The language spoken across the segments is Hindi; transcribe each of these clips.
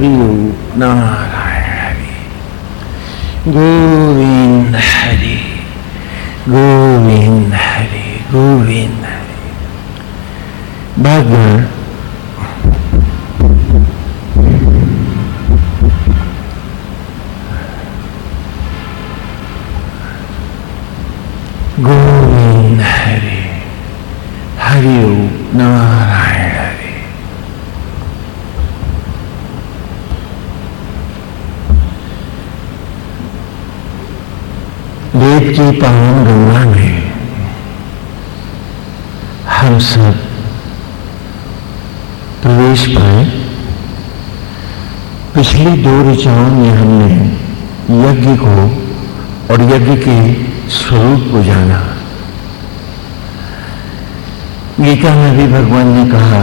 हरि ओम नारायण हरि गोविंद हरि गोविंद हरि गोविंद हरि। भगवान गोविंद हरि हरि ओम नारायण हरि। वेद की पावन गंगा में हम सब प्रवेश पाए। पिछली 2 ऋचाओं में हमने यज्ञ को और यज्ञ के स्वरूप को जाना। गीता में भी भगवान ने कहा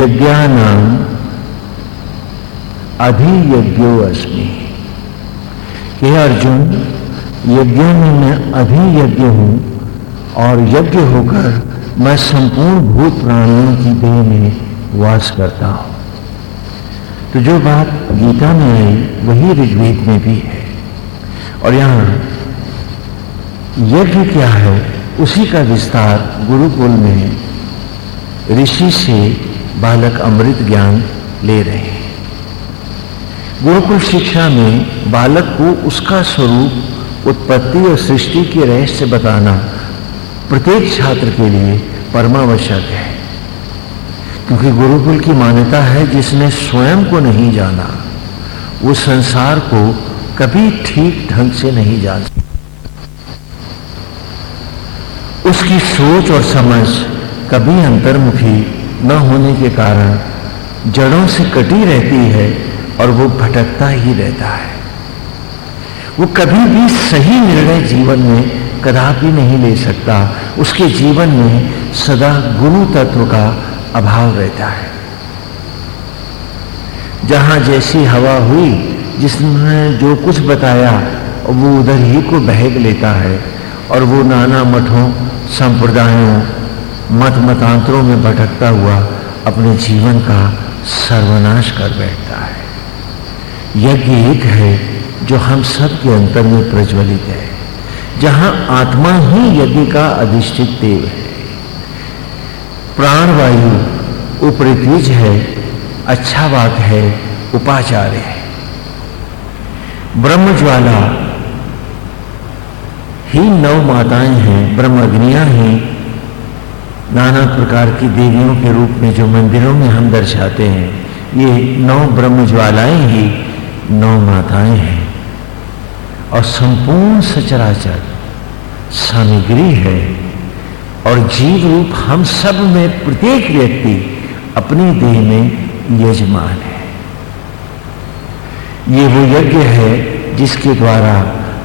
यज्ञानां अधियज्ञो अस्मि, हे अर्जुन यज्ञों में मैं अधियज्ञ हूं और यज्ञ होकर मैं संपूर्ण भूत प्राणियों की देह में वास करता हूं। तो जो बात गीता में आई वही ऋग्वेद में भी है। और यहां यज्ञ क्या है उसी का विस्तार गुरुकुल में ऋषि से बालक अमृत ज्ञान ले रहे हैं। गुरुकुल शिक्षा में बालक को उसका स्वरूप, उत्पत्ति और सृष्टि के रहस्य बताना प्रत्येक छात्र के लिए परमावश्यक है। क्योंकि गुरुकुल की मान्यता है जिसने स्वयं को नहीं जाना वो संसार को कभी ठीक ढंग से नहीं जान सकता। उसकी सोच और समझ कभी अंतर्मुखी न होने के कारण जड़ों से कटी रहती है और वो भटकता ही रहता है। वो कभी भी सही निर्णय जीवन में कदापि नहीं ले सकता। उसके जीवन में सदा गुरु तत्व का अभाव रहता है। जहां जैसी हवा हुई, जिसने जो कुछ बताया वो उधर ही को बहक लेता है और वो नाना मठों, संप्रदायों, मत मतांतरों में भटकता हुआ अपने जीवन का सर्वनाश कर बैठता है। यज्ञ एक है जो हम सब के अंतर में प्रज्वलित है, जहां आत्मा ही यज्ञ का अधिष्ठित देव है। प्राणवायु उपरिद्विज है, अच्छा बात है, उपाचार्य है। ब्रह्म ज्वाला ही 9 माताएं हैं, ब्रह्म अग्नियां ही नाना प्रकार की देवियों के रूप में जो मंदिरों में हम दर्शाते हैं, ये 9 ब्रह्म ज्वालाएं ही 9 माताएं हैं। और संपूर्ण सचराचर सामग्री है और जीव रूप हम सब में प्रत्येक व्यक्ति अपनी देह में यजमान है। ये वो यज्ञ है जिसके द्वारा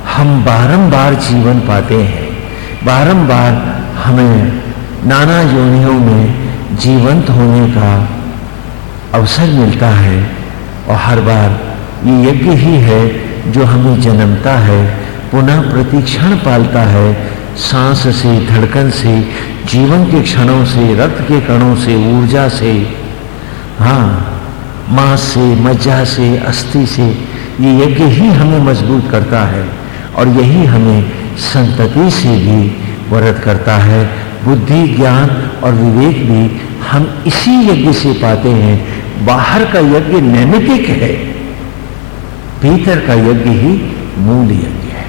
हम बारंबार जीवन पाते हैं, बारंबार हमें नाना योनियों में जीवंत होने का अवसर मिलता है। और हर बार ये यज्ञ ही है जो हमें जन्मता है, पुनः प्रतिक्षण पालता है, सांस से, धड़कन से, जीवन के क्षणों से, रक्त के कणों से, ऊर्जा से, हाँ, मांस से, मज्जा से, अस्थि से। ये यज्ञ ही हमें मजबूत करता है और यही हमें संतति से भी वरद करता है। बुद्धि, ज्ञान और विवेक भी हम इसी यज्ञ से पाते हैं। बाहर का यज्ञ नैमित्तिक है, भीतर का यज्ञ ही मूल यज्ञ है।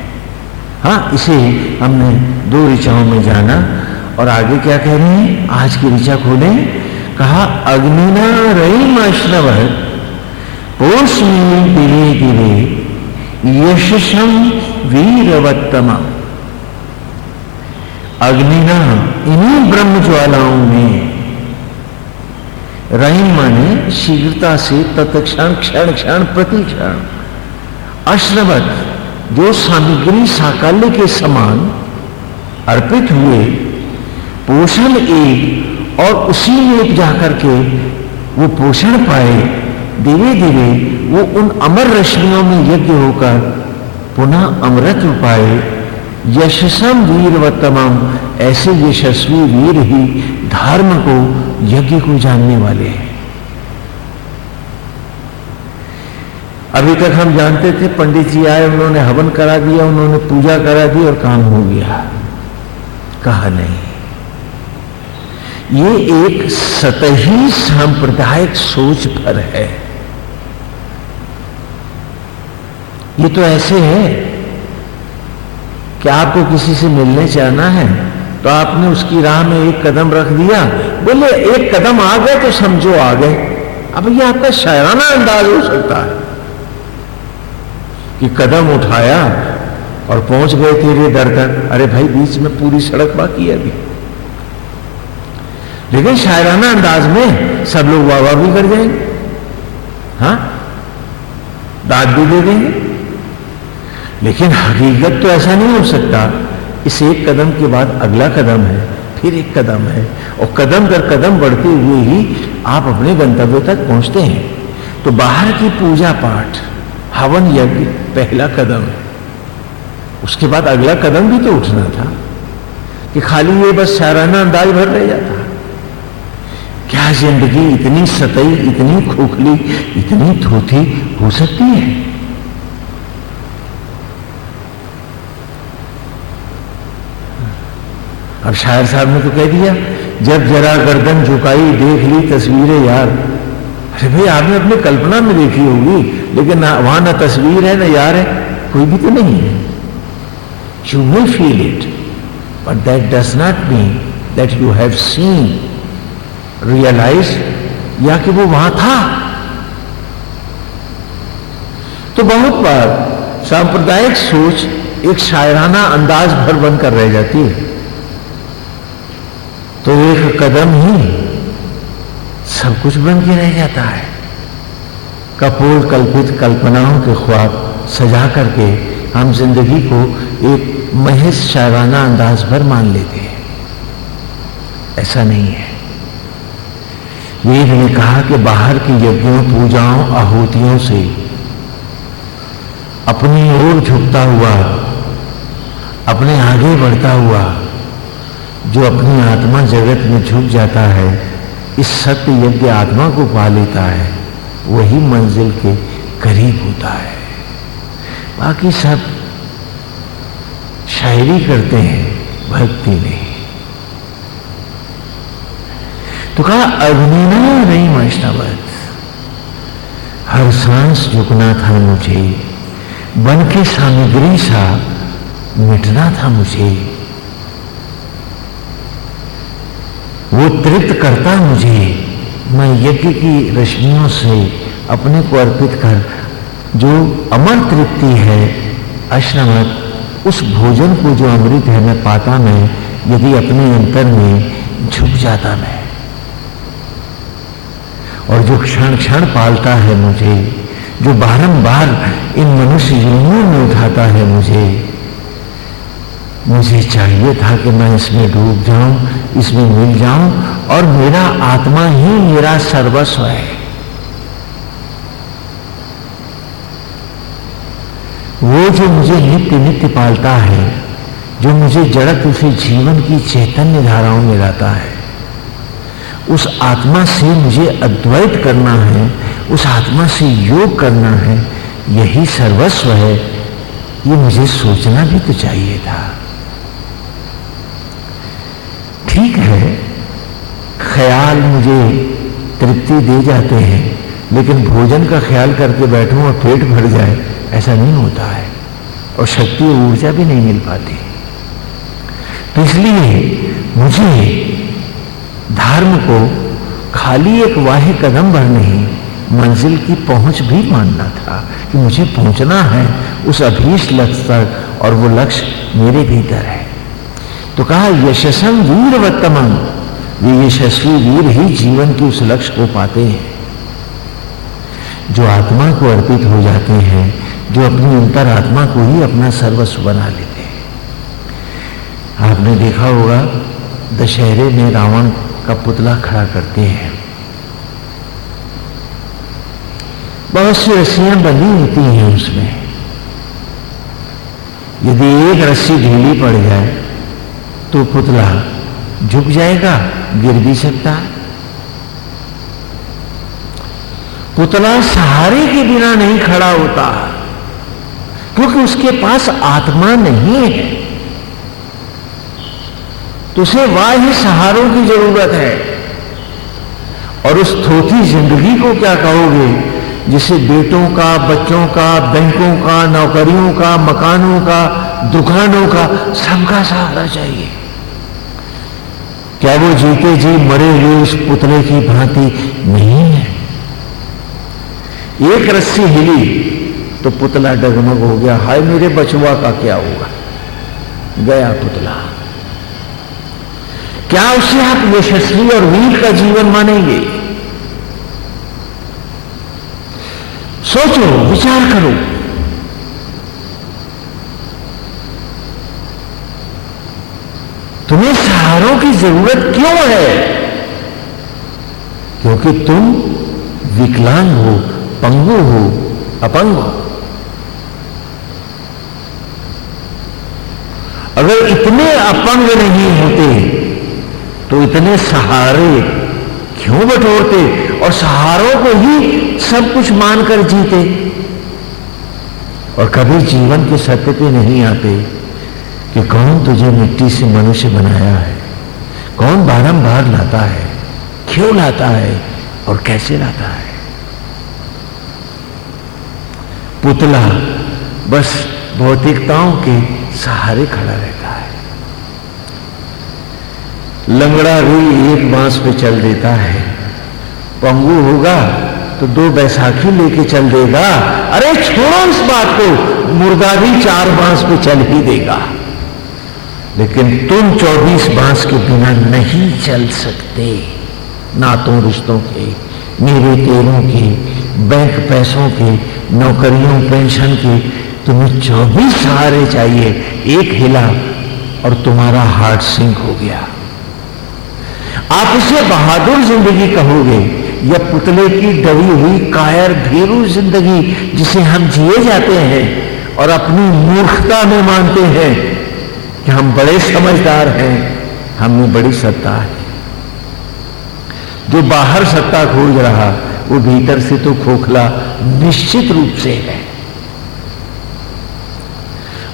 हाँ, इसे हमने 2 ऋचाओं में जाना। और आगे क्या कह रहे हैं? आज की ऋचा खोलें। कहा अग्निना रयिम अश्नवत् पोष्मी दिवे दिवे यशसं वीरवत्तमम्। अग्निना, इन्हीं ब्रह्म ज्वालाओं में, रहीम माने शीघ्रता से, तत्क्षण, क्षण क्षण, प्रति क्षण, अश्नवत् जो सामग्री साकाल्य के समान अर्पित हुए, पोषण एक और उसी में एक जाकर के वो पोषण पाए, धीरे धीरे वो उन अमर रश्मियों में यज्ञ होकर पुनः अमृत पाए। यशसम वीरवत्तमम, ऐसे यशस्वी वीर ही धर्म को, यज्ञ को जानने वाले हैं। अभी तक हम जानते थे पंडित जी आए, उन्होंने हवन करा दिया, उन्होंने पूजा करा दी और काम हो गया। कहा नहीं, ये एक सतही सांप्रदायिक सोच पर है। ये तो ऐसे है कि आपको किसी से मिलने जाना है तो आपने उसकी राह में एक कदम रख दिया, बोले एक कदम आ गए तो समझो आ गए। अब ये आपका शायराना अंदाज हो सकता है कि कदम उठाया और पहुंच गए तेरे दर तक। अरे भाई, बीच में पूरी सड़क बाकी है अभी। लेकिन शायराना अंदाज में सब लोग वाह वाह भी कर जाएंगे, हाँ, दाद भी दे देंगे। लेकिन हकीकत तो ऐसा नहीं हो सकता। इस एक कदम के बाद अगला कदम है, फिर एक कदम है, और कदम दर कदम बढ़ते हुए ही आप अपने गंतव्य तक पहुंचते हैं। तो बाहर की पूजा पाठ, हवन यज्ञ पहला कदम है। उसके बाद अगला कदम भी तो उठना था कि खाली ये बस शायराना अंदाज भर रह जाता। क्या जिंदगी इतनी सतही, इतनी खोखली, इतनी थोथी हो सकती है? अब शायर साहब ने तो कह दिया, जब जरा गर्दन झुकाई देख ली तस्वीरें यार। अरे भाई, आपने अपनी कल्पना में देखी होगी, लेकिन वहां ना तस्वीर है ना यार है, कोई भी तो नहीं है। You may feel it, but that does not mean that you have seen, realize, या कि वो वहां था। तो बहुत बार सांप्रदायिक सोच एक शायराना अंदाज भर बनकर रह जाती है। तो एक कदम ही सब कुछ बन के रह जाता है। कपोल कल्पित कल्पनाओं के ख्वाब सजा करके हम जिंदगी को एक महज शायराना अंदाज भर मान लेते हैं। ऐसा नहीं है। वेद ने कहा कि बाहर की यज्ञों, पूजाओं, आहुतियों से अपनी ओर झुकता हुआ, अपने आगे बढ़ता हुआ जो अपनी आत्मा जगत में झुक जाता है, इस सत्य यज्ञ आत्मा को पा लेता है, वही मंजिल के करीब होता है। बाकी सब शायरी करते हैं, भक्ति नहीं। तो कहा अग्निना नहीं मशनवत, हर सांस झुकना था मुझे, बन के सामग्री सा मिटना था मुझे। वो तृप्त करता मुझे, मैं यज्ञ की रश्मियों से अपने को अर्पित कर जो अमर तृप्ति है, अश्नवत, उस भोजन को जो अमृत है मैं पाता, मैं यदि अपने अंतर में झुक जाता मैं, और जो क्षण क्षण पालता है मुझे, जो बारंबार इन मनुष्य योनियों में उठाता है मुझे चाहिए था कि मैं इसमें डूब जाऊं, इसमें मिल जाऊं, और मेरा आत्मा ही मेरा सर्वस्व है। वो जो मुझे नित्य नित्य पालता है, जो मुझे जड़त उसे जीवन की चैतन्य धाराओं में लाता है, उस आत्मा से मुझे अद्वैत करना है, उस आत्मा से योग करना है, यही सर्वस्व है। ये मुझे सोचना भी तो चाहिए था। ठीक है, ख्याल मुझे तृप्ति दे जाते हैं, लेकिन भोजन का ख्याल करके बैठूं और पेट भर जाए, ऐसा नहीं होता है, और शक्ति और ऊर्जा भी नहीं मिल पाती। तो इसलिए मुझे धर्म को खाली एक वाहे कदम भर नहीं, मंजिल की पहुंच भी मानना था कि मुझे पहुंचना है उस अभीष्ट लक्ष्य तक, और वो लक्ष्य मेरे भीतर है। तो कहा यशसं वीरवत्तमं, वे यशस्वी वीर ही जीवन के उस लक्ष्य को पाते हैं, जो आत्मा को अर्पित हो जाते हैं, जो अपनी अंतरात्मा को ही अपना सर्वस्व बना लेते हैं। आपने देखा होगा दशहरे में रावण का पुतला खड़ा करते हैं, बहुत सी रस्सियां बंधी होती हैं उसमें। यदि एक रस्सी ढीली पड़ जाए तो पुतला झुक जाएगा, गिर भी सकता है। पुतला सहारे के बिना नहीं खड़ा होता, क्योंकि उसके पास आत्मा नहीं है, तो उसे बाह्य सहारों की जरूरत है। और उस थोथी जिंदगी को क्या कहोगे, जिसे बेटों का, बच्चों का, बैंकों का, नौकरियों का, मकानों का, दुकानों का, सबका सहारा चाहिए। क्या वो जीते जी मरे हुए उस पुतले की भांति नहीं है? एक रस्सी हिली तो पुतला डगमग हो गया, हाय मेरे बचुआ का क्या होगा, गया पुतला। क्या उसे आप यशस्वी और वीर का जीवन मानेंगे? सोचो, विचार करो। तुम्हें सहारों की जरूरत क्यों है? क्योंकि तुम विकलांग हो, पंगु हो, अपंग हो। अगर इतने अपंग नहीं होते तो इतने सहारे क्यों बटोरते और सहारों को ही सब कुछ मानकर जीते, और कभी जीवन के सत्य पे नहीं आते कि कौन तुझे मिट्टी से मनुष्य बनाया है, कौन बारंबार लाता है, क्यों लाता है और कैसे लाता है। पुतला बस भौतिकताओं के सहारे खड़ा रहता है। लंगड़ा भी एक बांस पे चल देता है, पंगु होगा तो 2 बैसाखी लेके चल देगा। अरे छोड़ो इस बात को, मुर्दा भी 4 बांस पे चल ही देगा। लेकिन तुम 24 बांस के बिना नहीं चल सकते। नातों रिश्तों के, मेरे तेरों के, बैंक पैसों के, नौकरियों पेंशन के, तुम्हें 24 सहारे चाहिए। एक हिला और तुम्हारा हार्ट सिंक हो गया। आप उसे बहादुर जिंदगी कहोगे या पुतले की डरी हुई कायर भीरू जिंदगी जिसे हम जिए जाते हैं और अपनी मूर्खता में मानते हैं कि हम बड़े समझदार हैं, हमें बड़ी सत्ता है। जो बाहर सत्ता खोज रहा वो भीतर से तो खोखला निश्चित रूप से है।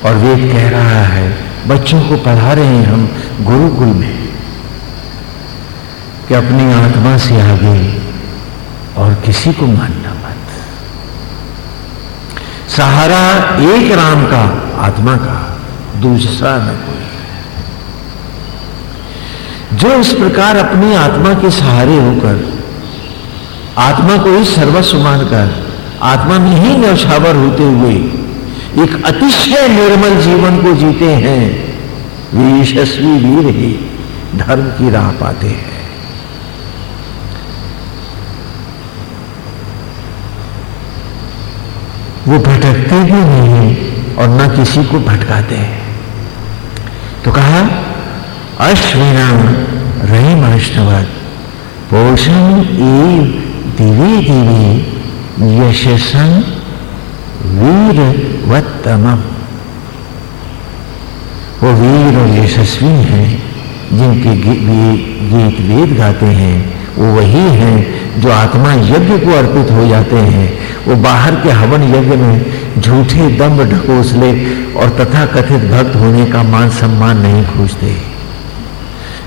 और वेद कह रहा है, बच्चों को पढ़ा रहे हैं हम गुरुकुल में, कि अपनी आत्मा से आगे और किसी को मानना मत। सहारा एक राम का, आत्मा का, दूसरा न कोई। जो इस प्रकार अपनी आत्मा के सहारे होकर, आत्मा को ही सर्वस्व मानकर, आत्मा में ही न्यौछावर होते हुए एक अतिशय निर्मल जीवन को जीते हैं, वे यशस्वी वीर ही धर्म की राह पाते हैं। वो भटकते भी नहीं और न किसी को भटकाते हैं। तो कहा, अश्विनाम रहीम अष्टवत पोषण एव दिवे दिवे यशसं वीरवत्तमम्। वो वीर और यशस्वी हैं जिनके गीत वेद गाते हैं, वो वही हैं जो आत्मा यज्ञ को अर्पित हो जाते हैं। वो बाहर के हवन यज्ञ में झूठे दम्भ ढकोसले और तथाकथित भक्त होने का मान सम्मान नहीं खोजते।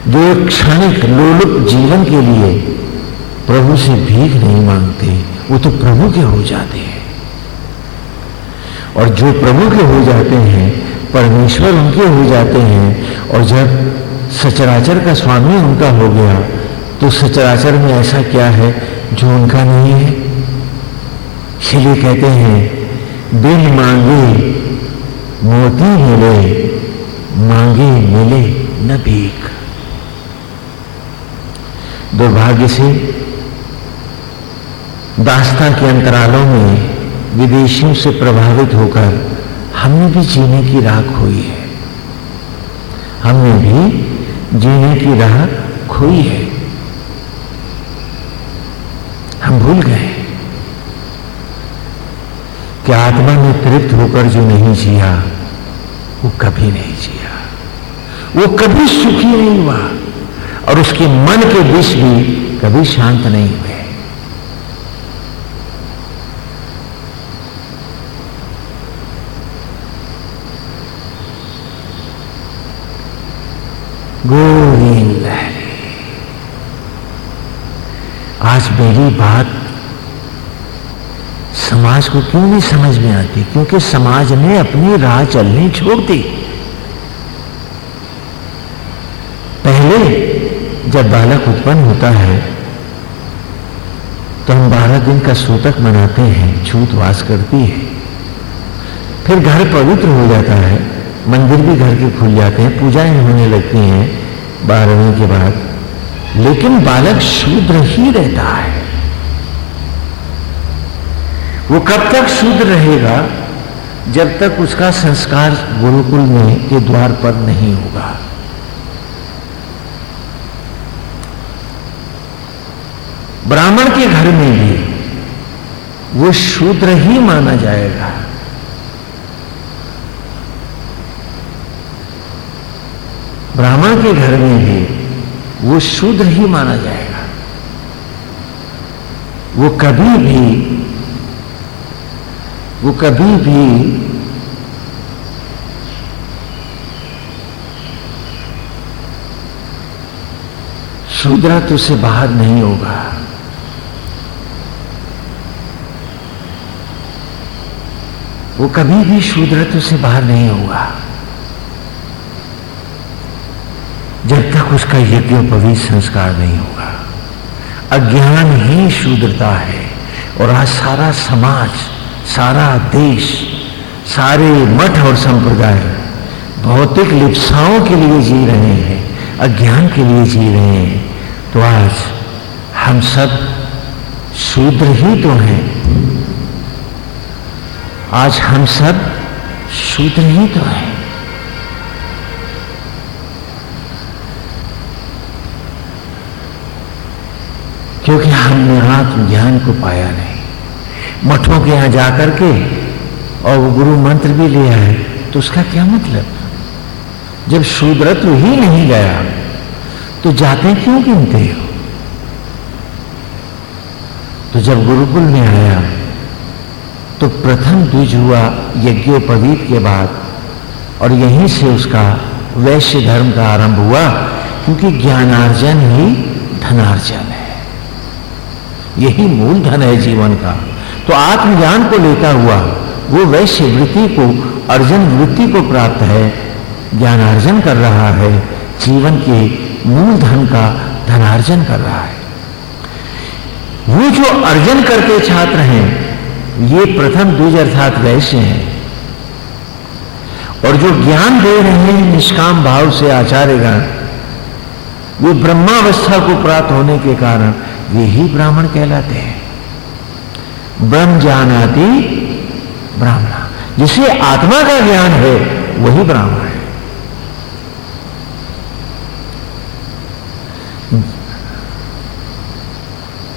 जो एक क्षणिक लोलुप जीवन के लिए प्रभु से भीख नहीं मांगते, वो तो प्रभु के हो जाते हैं। और जो प्रभु के हो जाते हैं, परमेश्वर उनके हो जाते हैं। और जब सचराचर का स्वामी उनका हो गया, तो सचराचर में ऐसा क्या है जो उनका नहीं है? इसलिए कहते हैं, बिन मांगे मोती मिले, मांगे मिले न भीख। दुर्भाग्य से दास्तां के अंतरालों में विदेशियों से प्रभावित होकर हमने भी जीने की राह खोई है। हमने भी जीने की राह खोई है। हम भूल गए कि आत्मा में तृप्त होकर जो नहीं जिया वो कभी नहीं जिया, वो कभी सुखी नहीं हुआ, और उसके मन के विष भी कभी शांत नहीं हुए। आज मेरी बात समाज को क्यों नहीं समझ में आती? क्योंकि समाज ने अपनी राह चलनी छोड़ दी। पहले जब बालक उत्पन्न होता है तो हम 12 दिन का सूतक मनाते हैं, छूत वास करती है, फिर घर पवित्र हो जाता है, मंदिर भी घर के खुल जाते हैं, पूजाएं होने लगती हैं 12वें के बाद, लेकिन बालक शूद्र ही रहता है। वो कब तक शूद्र रहेगा? जब तक उसका संस्कार गुरुकुल में के द्वार पर नहीं होगा। ब्राह्मण के घर में भी वो शूद्र ही माना जाएगा। ब्राह्मण के घर में भी वो शूद्र ही माना जाएगा। वो कभी भी शूद्रत्व से बाहर नहीं होगा। वो कभी भी शूद्रत्व से बाहर नहीं होगा जब तक उसका यज्ञोपवीत संस्कार नहीं होगा। अज्ञान ही शूद्रता है। और आज सारा समाज, सारा देश, सारे मठ और संप्रदाय भौतिक लिप्साओं के लिए जी रहे हैं, अज्ञान के लिए जी रहे हैं। तो आज हम सब शूद्र ही तो हैं। आज हम सब शूद्र ही तो हैं। क्योंकि हमने आत्मज्ञान को पाया नहीं। मठों के यहां जाकर के और वो गुरु मंत्र भी लिया है, तो उसका क्या मतलब? जब शूद्रत्व ही नहीं गया तो जाते क्यों गिनते हो? तो जब गुरुकुल में आया तो प्रथम द्विज हुआ यज्ञोपवीत के बाद, और यहीं से उसका वैश्य धर्म का आरंभ हुआ। क्योंकि ज्ञानार्जन ही धनार्जन है, यही मूल धन है जीवन का। तो आत्मज्ञान को लेता हुआ वो वैश्य वृत्ति को, अर्जन वृत्ति को प्राप्त है, ज्ञानार्जन कर रहा है, जीवन के मूल धन का धनार्जन कर रहा है। वो जो अर्जन करते छात्र हैं ये प्रथम द्विज अर्थात वैश्य हैं, और जो ज्ञान दे रहे हैं निष्काम भाव से आचार्यगण, वे ब्रह्मावस्था को प्राप्त होने के कारण वे ही ब्राह्मण कहलाते हैं। ब्रह्म जानाति ब्राह्मण, जिसे आत्मा का ज्ञान है वही ब्राह्मण है।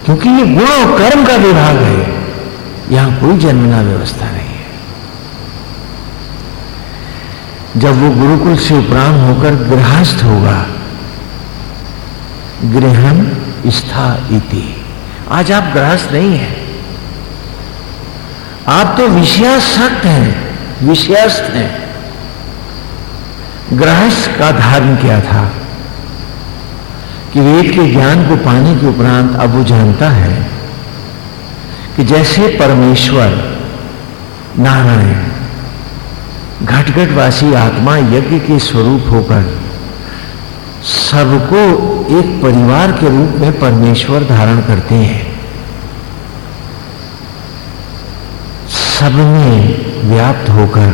क्योंकि ये गुण और कर्म का विभाग है, यहां कोई जन्मना व्यवस्था नहीं है। जब वो गुरुकुल से उपराम होकर गृहस्थ होगा, गृहम स्था इति, आज आप गृहस्थ नहीं हैं, आप तो विषयासक्त हैं, विषयस्थ हैं। गृहस्थ का धर्म क्या था कि वेद के ज्ञान को पाने के उपरांत अब वो जानता है कि जैसे परमेश्वर नारायण घटघटवासी आत्मा यज्ञ के स्वरूप होकर सबको एक परिवार के रूप में परमेश्वर धारण करते हैं, सब में व्याप्त होकर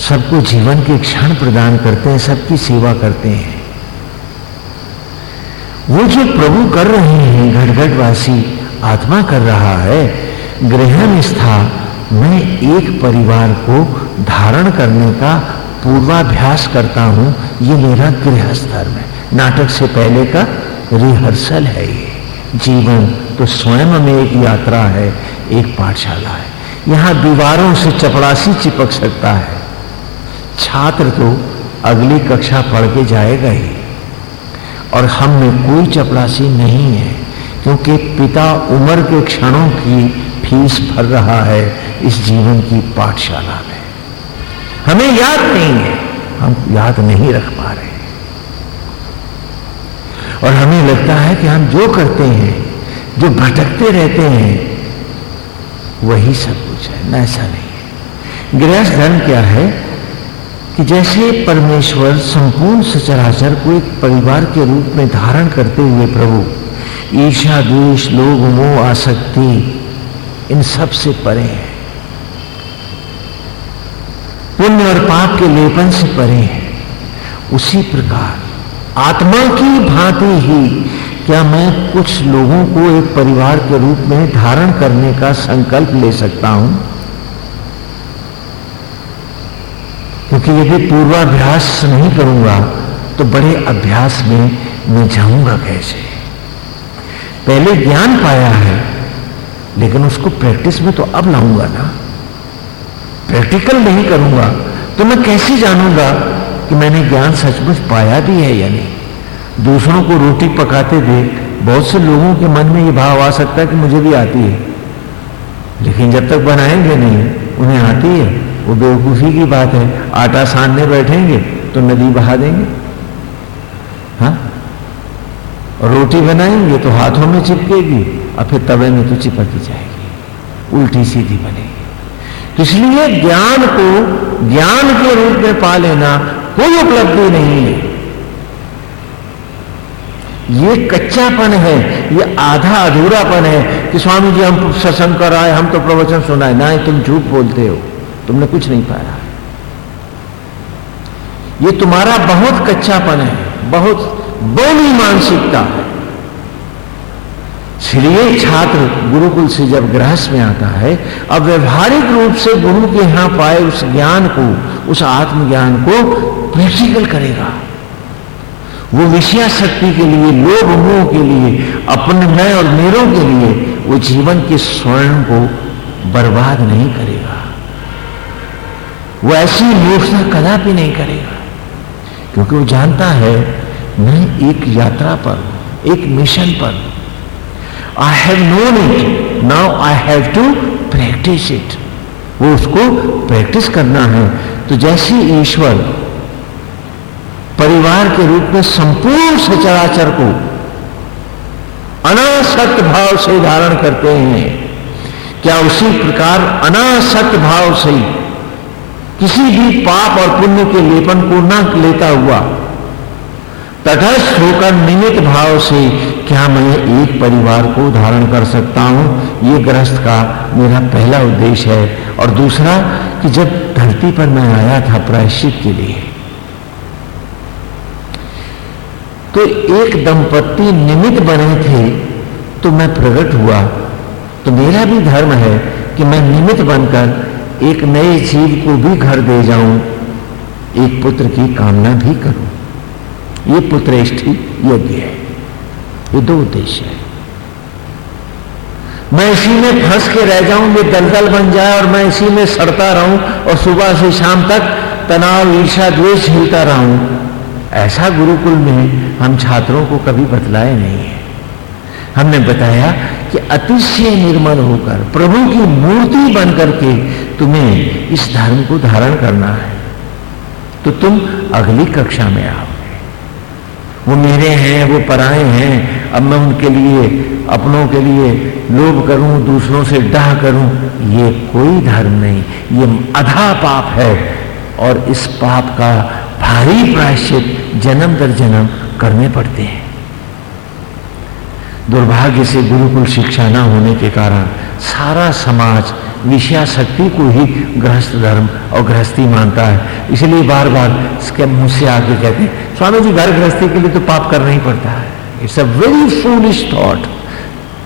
सबको जीवन के क्षण प्रदान करते हैं, सबकी सेवा करते हैं। वो जो प्रभु कर रहे हैं, घटघटवासी आत्मा कर रहा है, गृहम स्था, मैं एक परिवार को धारण करने का पूर्वाभ्यास करता हूं, ये मेरा गृहस्थ धर्म है। नाटक से पहले का रिहर्सल है ये। जीवन तो स्वयं में एक यात्रा है, एक पाठशाला है। यहां दीवारों से चपरासी चिपक सकता है, छात्र तो अगली कक्षा पढ़ के जाएगा ही। और हम में कोई चपरासी नहीं है, क्योंकि पिता उम्र के क्षणों की फीस भर रहा है इस जीवन की पाठशाला में। हमें याद नहीं है, हम याद नहीं रख पा रहे, और हमें लगता है कि हम जो करते हैं जो भटकते रहते हैं वही सब कुछ है, ना ऐसा नहीं है। गृहस्थ धर्म क्या है कि जैसे परमेश्वर संपूर्ण सचराचर को एक परिवार के रूप में धारण करते हुए प्रभु ईर्ष्या, द्वेष, लोभ, मोह, आसक्ति इन सब से परे है, पुण्य और पाप के लेपन से परे है, उसी प्रकार आत्मा की भांति ही क्या मैं कुछ लोगों को एक परिवार के रूप में धारण करने का संकल्प ले सकता हूं? क्योंकि यदि पूर्वाभ्यास नहीं करूंगा तो बड़े अभ्यास में मैं जाऊंगा कैसे? पहले ज्ञान पाया है लेकिन उसको प्रैक्टिस में तो अब लाऊंगा ना। प्रैक्टिकल नहीं करूंगा तो मैं कैसे जानूंगा कि मैंने ज्ञान सचमुच पाया भी है या नहीं। दूसरों को रोटी पकाते देख बहुत से लोगों के मन में ये भाव आ सकता है कि मुझे भी आती है, लेकिन जब तक बनाएंगे नहीं उन्हें आती है, वो बेवकूफ़ी की बात है। आटा सानने बैठेंगे तो नदी बहा देंगे, हाँ, और रोटी बनाएंगे तो हाथों में चिपकेगी और फिर तवे में तो चिपक ही जाएगी, उल्टी सीधी बनेगी। तो इसलिए ज्ञान को ज्ञान के रूप में पा लेना कोई उपलब्धि नहीं है। ये कच्चापन है, ये आधा अधूरापन है कि स्वामी जी हम सत्संग कर आए, हम तो प्रवचन सुनाए। ना, तुम झूठ बोलते हो, तुमने कुछ नहीं पाया। ये तुम्हारा बहुत कच्चापन है, बहुत बौनी मानसिकता है। इसलिए छात्र गुरुकुल से जब गृहस्थ में आता है, अब व्यवहारिक रूप से गुरु के यहां पाए उस ज्ञान को, उस आत्मज्ञान को प्रैक्टिकल करेगा। वो विषयाशक्ति के लिए, लोभ मोह के लिए, अपने मैं और मेरों के लिए वो जीवन के स्वर्ण को बर्बाद नहीं करेगा। वो ऐसी मूर्खता कदापि नहीं करेगा, क्योंकि वो जानता है मैं एक यात्रा पर, एक मिशन पर। I have known it, now I have to practice it. वो उसको प्रैक्टिस करना है। तो जैसे ईश्वर परिवार के रूप में संपूर्ण सचराचर को अनासक्त भाव से धारण करते हैं, क्या उसी प्रकार अनासक्त भाव से किसी भी पाप और पुण्य के लेपन को न लेता हुआ तटस्थ होकर निमित्त भाव से क्या मैं एक परिवार को धारण कर सकता हूं? ये गृहस्थ का मेरा पहला उद्देश्य है। और दूसरा कि जब धरती पर मैं आया था प्रायश्चित के लिए, तो एक दंपत्ति निमित्त बने थे तो मैं प्रकट हुआ। तो मेरा भी धर्म है कि मैं निमित्त बनकर एक नए जीव को भी घर दे जाऊं, एक पुत्र की कामना भी करूं। ये पुत्रेष्ठी यज्ञ है। ये दो उद्देश्य है। मैं इसी में फंस के रह जाऊं, ये दलदल बन जाए और मैं इसी में सड़ता रहूं और सुबह से शाम तक तनाव, ईर्ष्या, द्वेष झेलता रहूं, ऐसा गुरुकुल में हम छात्रों को कभी बतलाए नहीं है। हमने बताया कि अतिशय निर्मल होकर प्रभु की मूर्ति बन करके तुम्हें इस धर्म को धारण करना है। तो तुम अगली कक्षा में आओ। वो मेरे हैं, वो पराए हैं, अब मैं उनके लिए, अपनों के लिए लोभ करूं, दूसरों से डाह करूं, ये कोई धर्म नहीं, ये अधा पाप है। और इस पाप का भारी प्रायश्चित जन्म दर जन्म करने पड़ते हैं। दुर्भाग्य से गुरुकुल शिक्षा न होने के कारण सारा समाज विषयाशक्ति को ही गृहस्थ धर्म और गृहस्थी मानता है। इसलिए बार बार इसके मुंह से आगे कहते हैं स्वामी जी घर गृहस्थी के लिए तो पाप करना ही पड़ता है। It's a very foolish thought.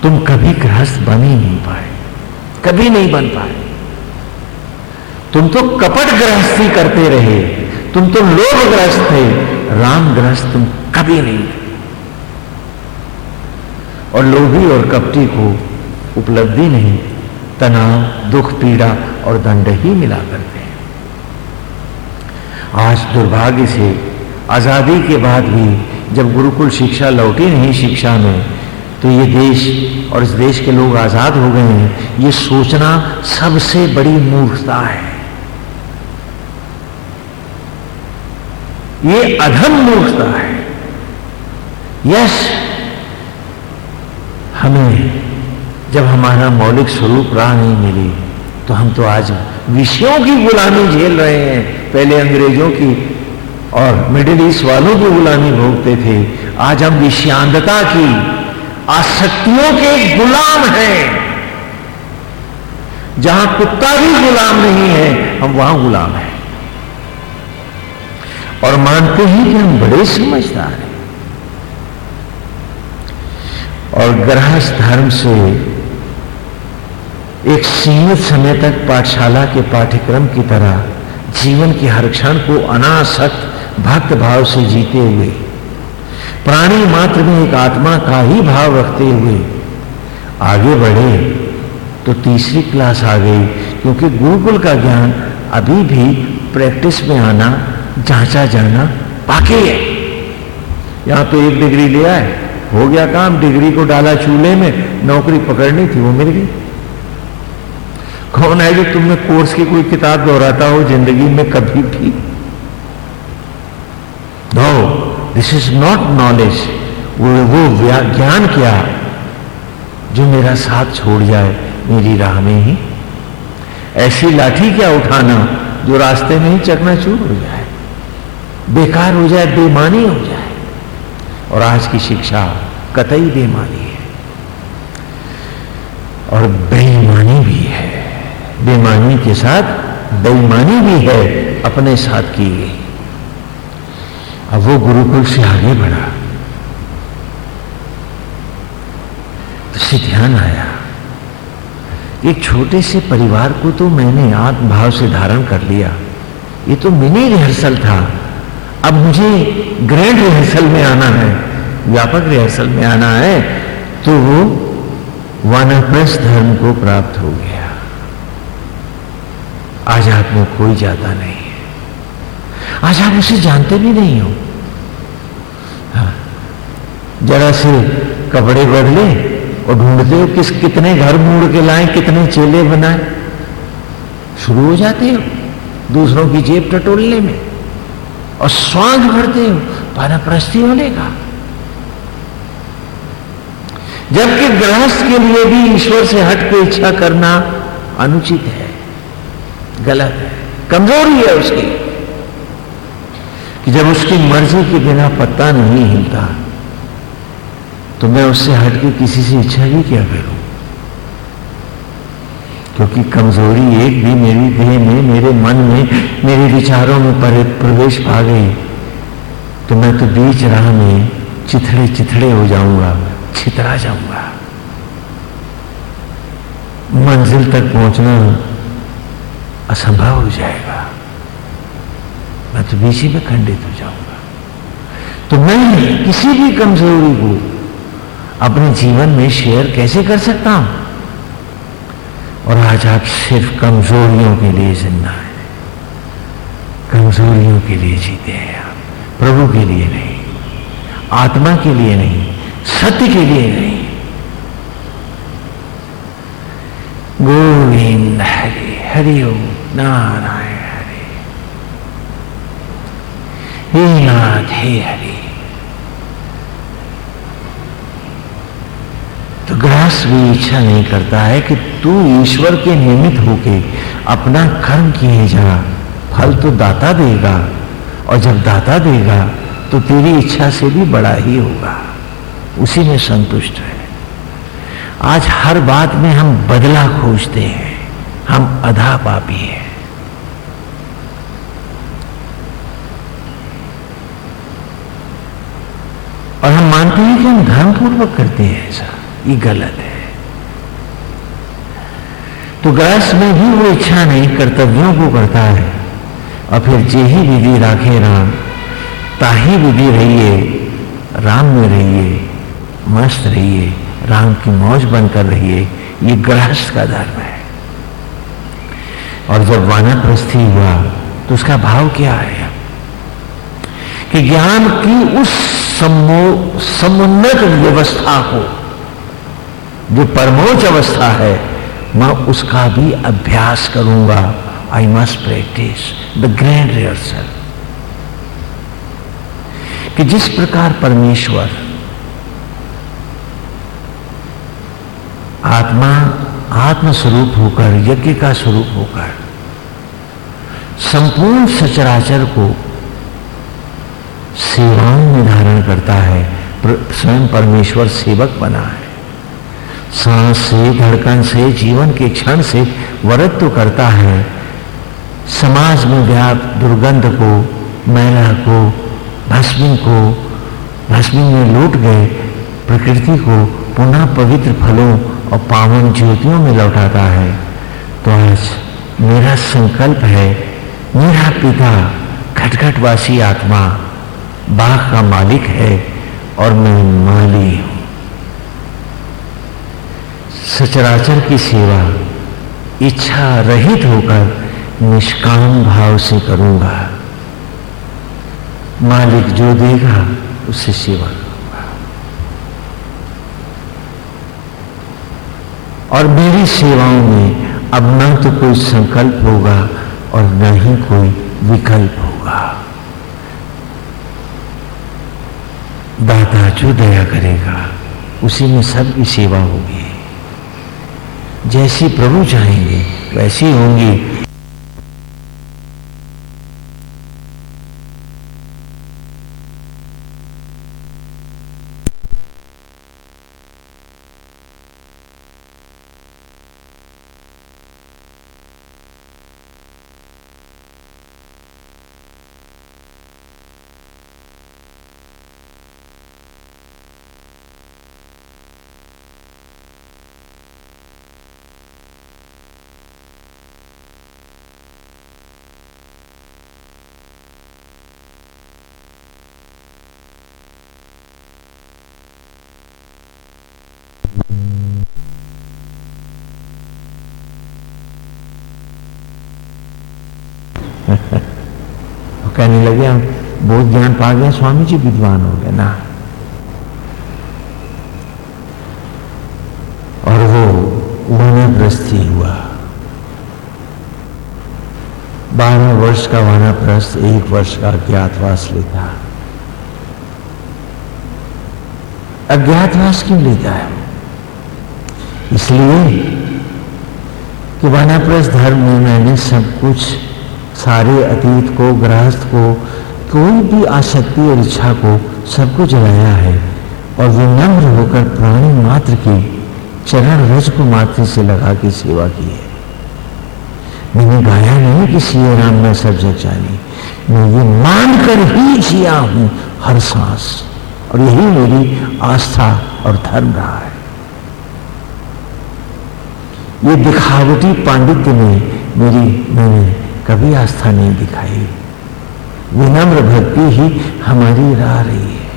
तुम कभी गृहस्थ बन ही नहीं पाए, कभी नहीं बन पाए। तुम तो कपट गृहस्थी करते रहे, तुम तो लोभ ग्रस्त थे, राम ग्रस्त तुम कभी नहीं। और लोभी और कपटी को उपलब्धि नहीं, तनाव, दुख, पीड़ा और दंड ही मिला करते हैं। आज दुर्भाग्य से आजादी के बाद भी जब गुरुकुल शिक्षा लौटी नहीं शिक्षा में, तो ये देश और इस देश के लोग आजाद हो गए हैं। ये सोचना सबसे बड़ी मूर्खता है, ये अधम मूर्खता है। यस, हमें जब हमारा मौलिक स्वरूप राह नहीं मिली तो हम तो आज विषयों की गुलामी झेल रहे हैं। पहले अंग्रेजों की और मिडिल ईस्ट वालों की गुलामी भोगते थे, आज हम विषयांधता की, आसक्तियों के गुलाम हैं। जहां कुत्ता भी गुलाम नहीं है, हम वहां गुलाम हैं और मानते हैं कि हम बड़े समझदार हैं। और गृहस्थ धर्म से एक सीमित समय तक पाठशाला के पाठ्यक्रम की तरह जीवन के हर क्षण को अनासक्त भक्त भाव से जीते हुए, प्राणी मात्र में एक आत्मा का ही भाव रखते हुए आगे बढ़े तो तीसरी क्लास आ गई, क्योंकि गुरुकुल का ज्ञान अभी भी प्रैक्टिस में आना, जांचा जाना बाकी है। यहां तो एक डिग्री लिया है, हो गया काम, डिग्री को डाला चूल्हे में, नौकरी पकड़नी थी वो मिल गई। कौन है जो तुमने कोर्स की कोई किताब दोहराता हो जिंदगी में कभी भी? No, this is not knowledge. वो ज्ञान क्या जो मेरा साथ छोड़ जाए मेरी राह में ही? ऐसी लाठी क्या उठाना जो रास्ते में ही चकनाचूर हो जाए, बेकार हो जाए, बेमानी हो जाए। और आज की शिक्षा कतई बेमानी है और बेईमानी भी है। बेईमानी के साथ बेईमानी भी है अपने साथ की गई। अब वो गुरुकुल से आगे बढ़ा तो उसे ध्यान आया, एक छोटे से परिवार को तो मैंने आत्मभाव से धारण कर लिया, ये तो मिनी रिहर्सल था, अब मुझे ग्रैंड रिहर्सल में आना है, व्यापक रिहर्सल में आना है। तो वो वानप्रस्थ धर्म को प्राप्त हो गया। आज आप में कोई जाता नहीं है, आज आप उसे जानते भी नहीं हो। हाँ, जरा से कपड़े बदले और ढूंढते हो कितने घर मूड़ के लाए, कितने चेले बनाए, शुरू हो जाते हो दूसरों की जेब टटोलने में और स्वांग भरते हो वानप्रस्थी होने का। जबकि गृहस्थ के लिए भी ईश्वर से हट के इच्छा करना अनुचित है, गलत है, कमजोरी है उसकी, कि जब उसकी मर्जी के बिना पत्ता नहीं हिलता तो मैं उससे हट के किसी से इच्छा भी क्या करूं? क्योंकि कमजोरी एक भी मेरी देह में, मेरे मन में, मेरे विचारों में प्रवेश पा गई तो मैं तो बीच राह में चिथड़े चिथड़े हो जाऊंगा, छितरा जाऊंगा, मंजिल तक पहुंचना असंभव हो जाएगा, मैं तो बीच ही में खंडित हो जाऊंगा। तो मैं किसी भी कमजोरी को अपने जीवन में शेयर कैसे कर सकता हूं? और आज आप सिर्फ कमजोरियों के लिए जिंदा है, कमजोरियों के लिए जीते हैं आप, प्रभु के लिए नहीं, आत्मा के लिए नहीं, सत्य के लिए नहीं। गोविंद हरि हरि ओम नारायण हरि, हे नाथ हे हरि। तो गृहस्थ भी इच्छा नहीं करता है कि तू ईश्वर के निमित्त होके अपना कर्म किए जा, फल तो दाता देगा, और जब दाता देगा तो तेरी इच्छा से भी बड़ा ही होगा, उसी में संतुष्ट है। आज हर बात में हम बदला खोजते हैं, हम अधा पापी हैं। और हम मानते हैं कि हम धर्मपूर्वक करते हैं ऐसा, ये गलत है। तो गृहस्थ में भी वो इच्छा नहीं, कर्तव्यों को करता है, और फिर जेहि विधि राखे राम, ताही विधि रहिए, राम में रहिए, मस्त रहिए, राम की मौज बनकर रहिए। ये गृहस्थ का धर्म है। और जब वानप्रस्थी हुआ तो उसका भाव क्या है कि ज्ञान की उस समुन्नत व्यवस्था को, जो परमोच्च अवस्था है, मैं उसका भी अभ्यास करूंगा। I must practice the grand rehearsal. कि जिस प्रकार परमेश्वर आत्मा आत्म स्वरूप होकर, यज्ञ का स्वरूप होकर संपूर्ण सचराचर को सेवाओं में धारण करता है। स्वयं परमेश्वर सेवक बना है। सांस से, धड़कन से, जीवन के क्षण से वरत तो करता है। समाज में व्याप्त दुर्गंध को, मैला को, भस्मीन में लूट गए प्रकृति को पुनः पवित्र फलों और पावन ज्योतियों में लौटाता है। तो आज मेरा संकल्प है, मेरा पिता घटघटवासी आत्मा बाघ का मालिक है और मैं माली हूं। सचराचर की सेवा इच्छा रहित होकर निष्काम भाव से करूंगा। मालिक जो देगा उससे सेवा करूंगा। और मेरी सेवाओं में अब न तो कोई संकल्प होगा और न ही कोई विकल्प होगा। दाता जो दया करेगा उसी में सबकी सेवा होगी। जैसी प्रभु चाहेंगे वैसी होंगी। कहने लगे हम बहुत ज्ञान पा गए, स्वामी जी विद्वान हो गए ना। और वो वानप्रस्थी हुआ। 12 वर्ष का वानप्रस्थ 1 वर्ष का अज्ञातवास लेता। अज्ञातवास क्यों लेता है? इसलिए कि वानप्रस्थ धर्म में मैंने सब कुछ, सारे अतीत को, गृहस्थ को, कोई भी आसक्ति और इच्छा को सबको जलाया है और विनम्र होकर प्राणी मात्र की चरण रज को मात्र से लगा के सेवा की है। मैंने गाया नहीं कि सिए राम मैं सब जग जानी, मैं ये मानकर ही जिया हूं हर सांस, और यही मेरी आस्था और धर्म रहा है। ये दिखावटी पांडित्य में मैंने कभी आस्था नहीं दिखाई। विनम्र भक्ति ही हमारी राह रही है।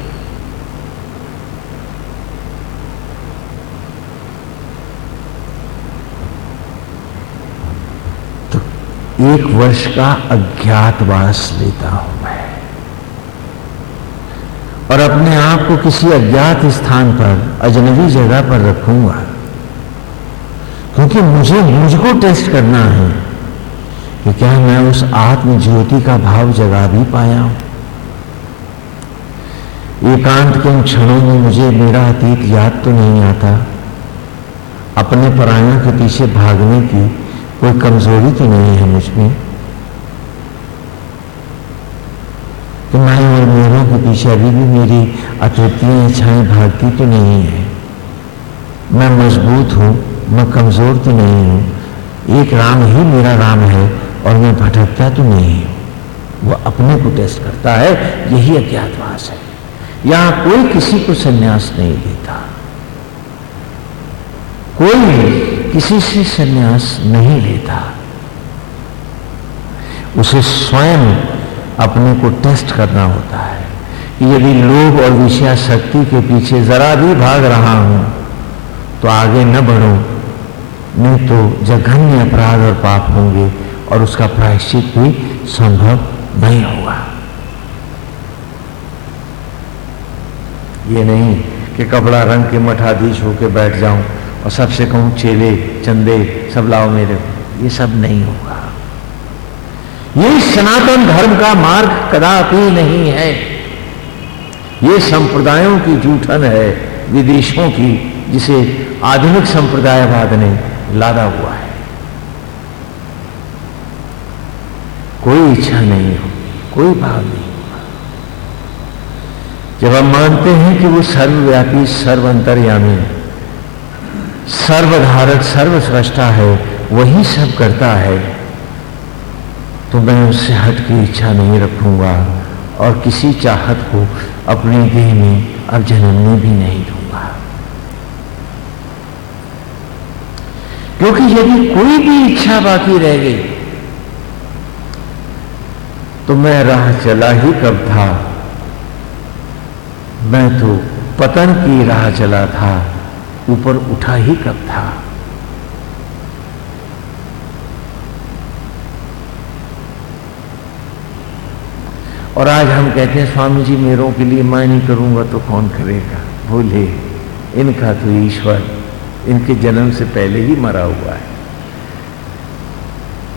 तो 1 वर्ष का अज्ञातवास लेता हूं मैं, और अपने आप को किसी अज्ञात स्थान पर, अजनबी जगह पर रखूंगा, क्योंकि मुझको टेस्ट करना है कि क्या मैं उस आत्म ज्योति का भाव जगा भी पाया हूं। एकांत के उन क्षणों में मुझे मेरा अतीत याद तो नहीं आता। अपने परायों के पीछे भागने की कोई कमजोरी तो नहीं है मुझ में कि मैं और मेरों के पीछे अभी भी मेरी अतृप्तियां, इच्छाएं भागती तो नहीं है। मैं मजबूत हूं, मैं कमजोर तो नहीं हूं। एक राम ही मेरा राम है और मैं भटकता तो नहीं हूं। वो अपने को टेस्ट करता है। यही अज्ञातवास है। यहां कोई किसी को संन्यास नहीं देता, कोई किसी से संन्यास नहीं लेता। उसे स्वयं अपने को टेस्ट करना होता है कि यदि लोभ और विषयाशक्ति के पीछे जरा भी भाग रहा हूं तो आगे न बढ़ो, नहीं तो जघन्य अपराध और पाप होंगे और उसका प्रायश्चित भी संभव नहीं होगा। ये नहीं कि कपड़ा रंग के मठाधीश होकर बैठ जाऊं और सबसे कहूं चेले चंदे सब लाओ मेरे को, ये सब नहीं होगा। ये सनातन धर्म का मार्ग कदापि नहीं है। ये संप्रदायों की जूठन है, विदेशों की जिसे आधुनिक संप्रदायवाद ने लादा हुआ है। कोई इच्छा नहीं होगी, कोई भाव नहीं होगा। जब हम मानते हैं कि वो सर्वव्यापी, सर्वअंतर्यामी, सर्वधारक, सर्वस्रष्टा है, वही सब करता है, तो मैं उससे हट की इच्छा नहीं रखूंगा और किसी चाहत को अपने देह में अब जन्मने भी नहीं दूंगा। क्योंकि यदि कोई भी इच्छा बाकी रह गई तो मैं राह चला ही कब था, मैं तो पतन की राह चला था, ऊपर उठा ही कब था। और आज हम कहते हैं स्वामी जी मेरों के लिए मैं नहीं करूंगा तो कौन करेगा। बोले इनका तो ईश्वर इनके जन्म से पहले ही मरा हुआ है।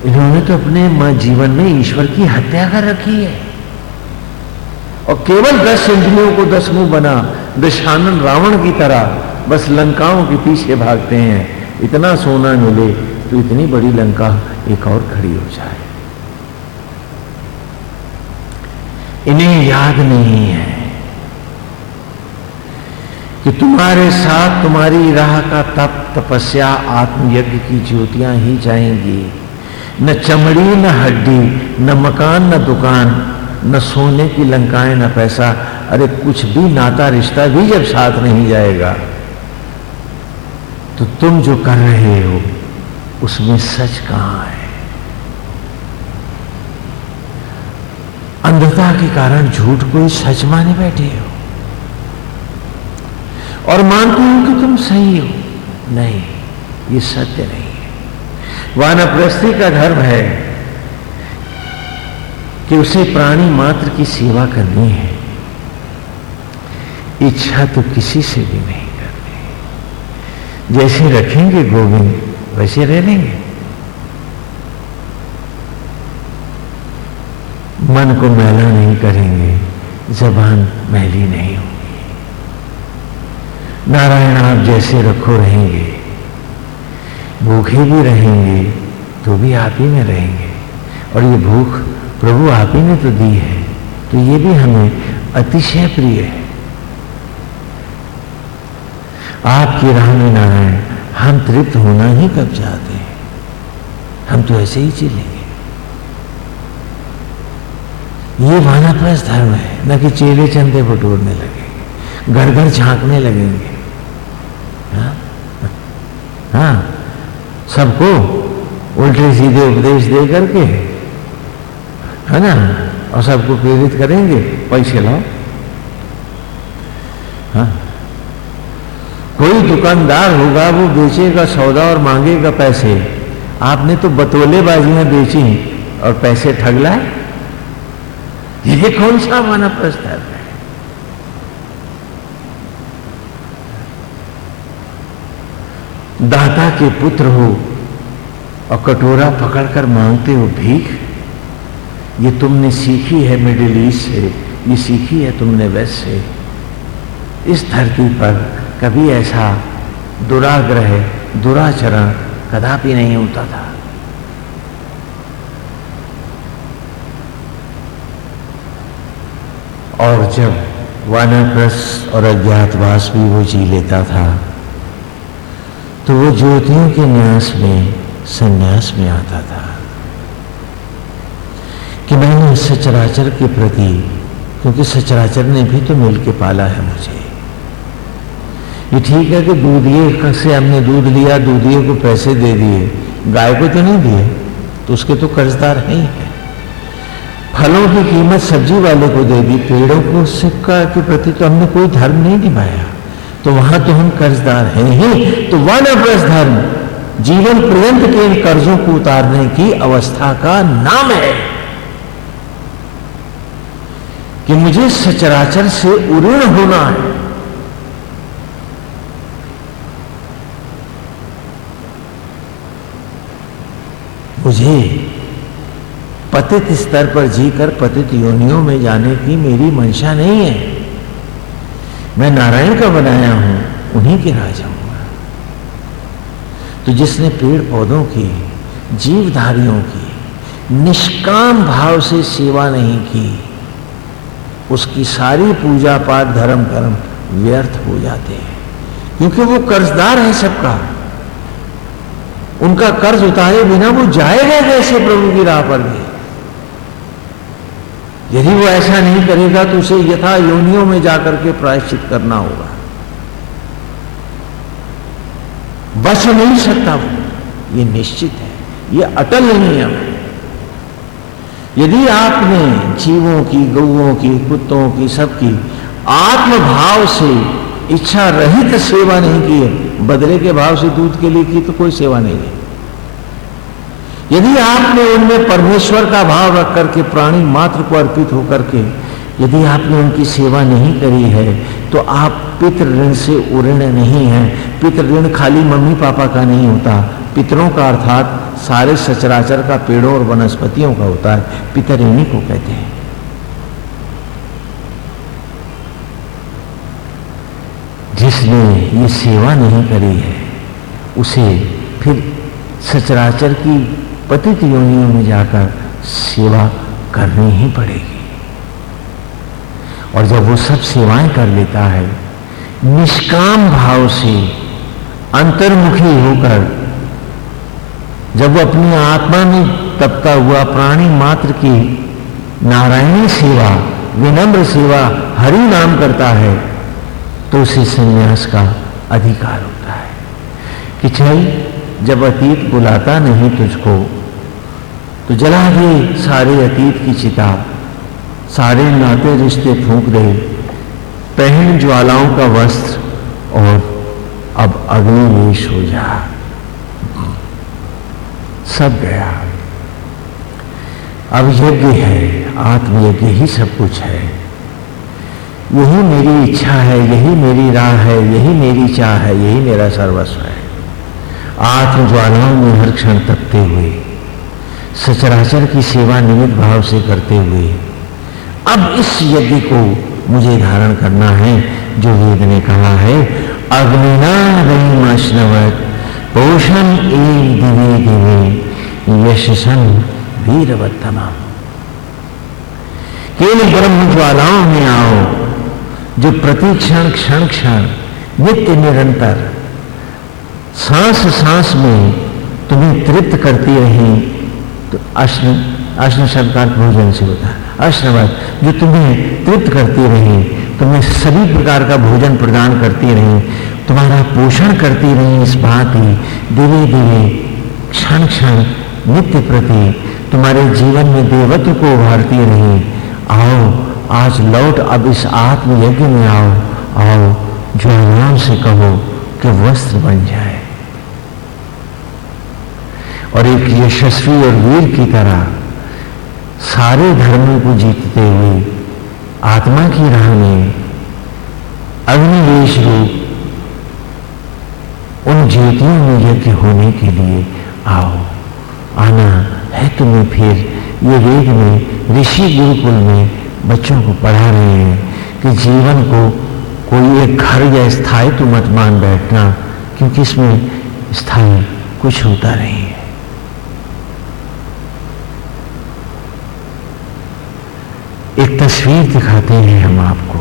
इन्होंने तो अपने जीवन में ईश्वर की हत्या कर रखी है और केवल 10 इंद्रियों को 10 मुंह बना दशानन रावण की तरह बस लंकाओं के पीछे भागते हैं। इतना सोना मिले तो इतनी बड़ी लंका एक और खड़ी हो जाए। इन्हें याद नहीं है कि तुम्हारे साथ तुम्हारी राह का तप, तपस्या, आत्मयज्ञ की ज्योतियां ही जाएंगी। न चमड़ी, न हड्डी, न मकान, न दुकान, न सोने की लंकाएं, न पैसा। अरे कुछ भी नाता रिश्ता भी जब साथ नहीं जाएगा तो तुम जो कर रहे हो उसमें सच कहां है। अंधता के कारण झूठ को ही सच माने बैठे हो और मानते हो कि तुम सही हो। नहीं, ये सत्य नहीं है। वानप्रस्थी का धर्म है कि उसे प्राणी मात्र की सेवा करनी है, इच्छा तो किसी से भी नहीं करनी। जैसे रखेंगे गोविंद वैसे रह लेंगे। मन को मैला नहीं करेंगे, जबान मैली नहीं होगी। नारायण आप जैसे रखो रहेंगे, भूखे भी रहेंगे तो भी आप ही में रहेंगे। और ये भूख प्रभु आप ही ने तो दी है, तो ये भी हमें अतिशय प्रिय है। आपकी राह में नारायण हम तृप्त होना ही कब चाहते हैं। हम तो ऐसे ही चलेंगे। ये वानप्रस्थ धर्म है, न कि चेले चंदे बटोरने लगेंगे, घर घर झांकने लगेंगे। हाँ, सबको उल्टे सीधे उपदेश दे करके, है ना, और सबको प्रेरित करेंगे पैसे लाओ। हाँ, कोई दुकानदार होगा वो बेचेगा सौदा और मांगेगा पैसे। आपने तो बतौलेबाजियां बेची और पैसे ठग लाए। ये कौन सा वानप्रस्थ है? दाता के पुत्र हो और कटोरा पकड़कर मांगते हो भीख। ये तुमने सीखी है मिडिल ईस्ट से, ये सीखी है तुमने वेस्ट से। इस धरती पर कभी ऐसा दुराग्रह, दुराचरण कदापि नहीं होता था। और जब वानप्रस्थ और अज्ञातवास भी वो जी लेता था तो वो ज्योतियों के न्यास में, संन्यास में आता था कि मैंने सचराचर के प्रति, क्योंकि सचराचर ने भी तो मिल के पाला है मुझे। ये ठीक है कि दूधिए से हमने दूध लिया, दूधिए को पैसे दे दिए, गाय को तो नहीं दिए, तो उसके तो कर्जदार है ही है। फलों की कीमत सब्जी वाले को दे दी, पेड़ों को सिक्का के प्रति तो हमने कोई धर्म नहीं निभाया, तो वहां तो हम कर्जदार हैं ही। तो वानप्रस्थ धर्म जीवन पर्यंत के इन कर्जों को उतारने की अवस्था का नाम है कि मुझे सचराचर से उऋण होना है। मुझे पतित स्तर पर जीकर पतित योनियों में जाने की मेरी मंशा नहीं है। मैं नारायण का बनाया हूं, उन्हीं के राजा हूं। तो जिसने पेड़ पौधों की, जीवधारियों की निष्काम भाव से सेवा नहीं की, उसकी सारी पूजा पाठ धर्म कर्म व्यर्थ हो जाते हैं, क्योंकि वो कर्जदार है सबका। उनका कर्ज उतारे बिना वो जाएगा कैसे प्रभु की राह पर भी? यदि वो ऐसा नहीं करेगा तो उसे यथा योनियों में जाकर के प्रायश्चित करना होगा। बच नहीं सकता वो, ये निश्चित है, ये अटल नियम है। यदि आपने जीवों की, गौओं की, कुत्तों की, सबकी आत्मभाव से इच्छा रहित सेवा नहीं की है, बदले के भाव से दूध के लिए की, तो कोई सेवा नहीं है। यदि आपने उनमें परमेश्वर का भाव रख करके प्राणी मात्र को अर्पित होकर के यदि आपने उनकी सेवा नहीं करी है, तो आप पितृ ऋण से उऋण नहीं है। पितृ ऋण खाली मम्मी पापा का नहीं होता, पितरों का अर्थात सारे सचराचर का, पेड़ों और वनस्पतियों का होता है। पितर इन्हीं को कहते हैं। जिसने ये सेवा नहीं करी है, उसे फिर सचराचर की पतित योनियों में जाकर सेवा करनी ही पड़ेगी। और जब वो सब सेवाएं कर लेता है निष्काम भाव से, अंतर्मुखी होकर, जब वो अपनी आत्मा में तपता हुआ प्राणी मात्र की नारायणी सेवा, विनम्र सेवा, हरि नाम करता है, तो उसे संन्यास का अधिकार होता है कि चल, जब अतीत बुलाता नहीं तुझको, तो जला दे सारे अतीत की चिता, सारे नाते रिश्ते फूंक दे, पहन ज्वालाओं का वस्त्र और अब अग्निवेश हो जा। सब गया, अब यज्ञ है, आत्मयज्ञ ही सब कुछ है। यही मेरी इच्छा है, यही मेरी राह है, यही मेरी चाह है, यही मेरा सर्वस्व है। आत्म ज्वालाओं में हर क्षण तपते हुए, सचराचर की सेवा निमित्त भाव से करते हुए, अब इस यज्ञ को मुझे धारण करना है, जो वेद ने कहा है, अग्निना वैश्नवत पोषण एक दिवे दिवे यशसन वीरवत्तमा। केवल ब्रह्म ज्वालाओं में आओ, जो प्रति क्षण क्षण क्षण नित्य निरंतर सांस सांस में तुम्हें तृप्त करती रही। तो अश्न शब्द का भोजन से होता है, अश्नवत, जो तुम्हें तृप्त करती रही, तुम्हें सभी प्रकार का भोजन प्रदान करती रही, तुम्हारा पोषण करती रही, इस भांति दिवे दिवे क्षण क्षण नित्य प्रति तुम्हारे जीवन में देवत्व को उभारती रही। आओ आज लौट, अब इस आत्मयज्ञ में आओ, आओ ज्वालाओं से कहो कि वस्त्र बन जाए, और एक यशस्वी और वीर की तरह सारे धर्मों को जीतते हुए आत्मा की राह में अग्निवेश रूप उन ज्योतियों में यज्ञ होने के लिए आओ। आना है तुम्हें फिर। ये वेद में ऋषि गुरुकुल में बच्चों को पढ़ा रहे हैं कि जीवन को कोई एक घर या स्थायित्व मत मान बैठना, क्योंकि इसमें स्थायी कुछ होता नहीं है। एक तस्वीर दिखाते हैं हम आपको।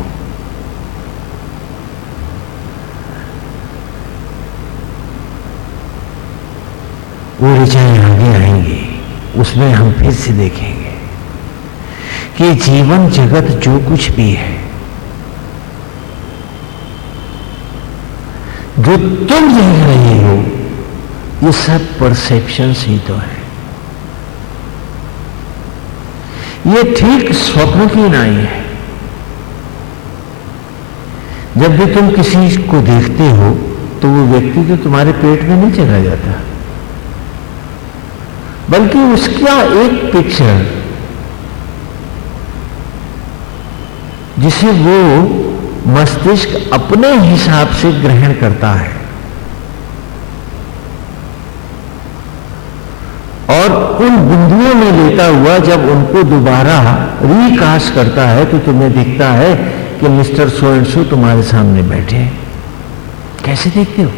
वो ऋचाएं आगे आएंगी, उसमें हम फिर से देखेंगे कि जीवन जगत जो कुछ भी है, जो तुम देख रहे हो, ये सब परसेप्शन ही तो है। ये ठीक स्वप्न की नाई है। जब भी तुम किसी को देखते हो तो वो व्यक्ति तो तुम्हारे पेट में नहीं चला जाता, बल्कि उसका एक पिक्चर जिसे वो मस्तिष्क अपने हिसाब से ग्रहण करता है और उन बिंदुओं में लेता हुआ जब उनको दोबारा रिकास्ट करता है तो तुम्हें दिखता है कि मिस्टर सो एंड सो तुम्हारे सामने बैठे हैं। कैसे देखते हो?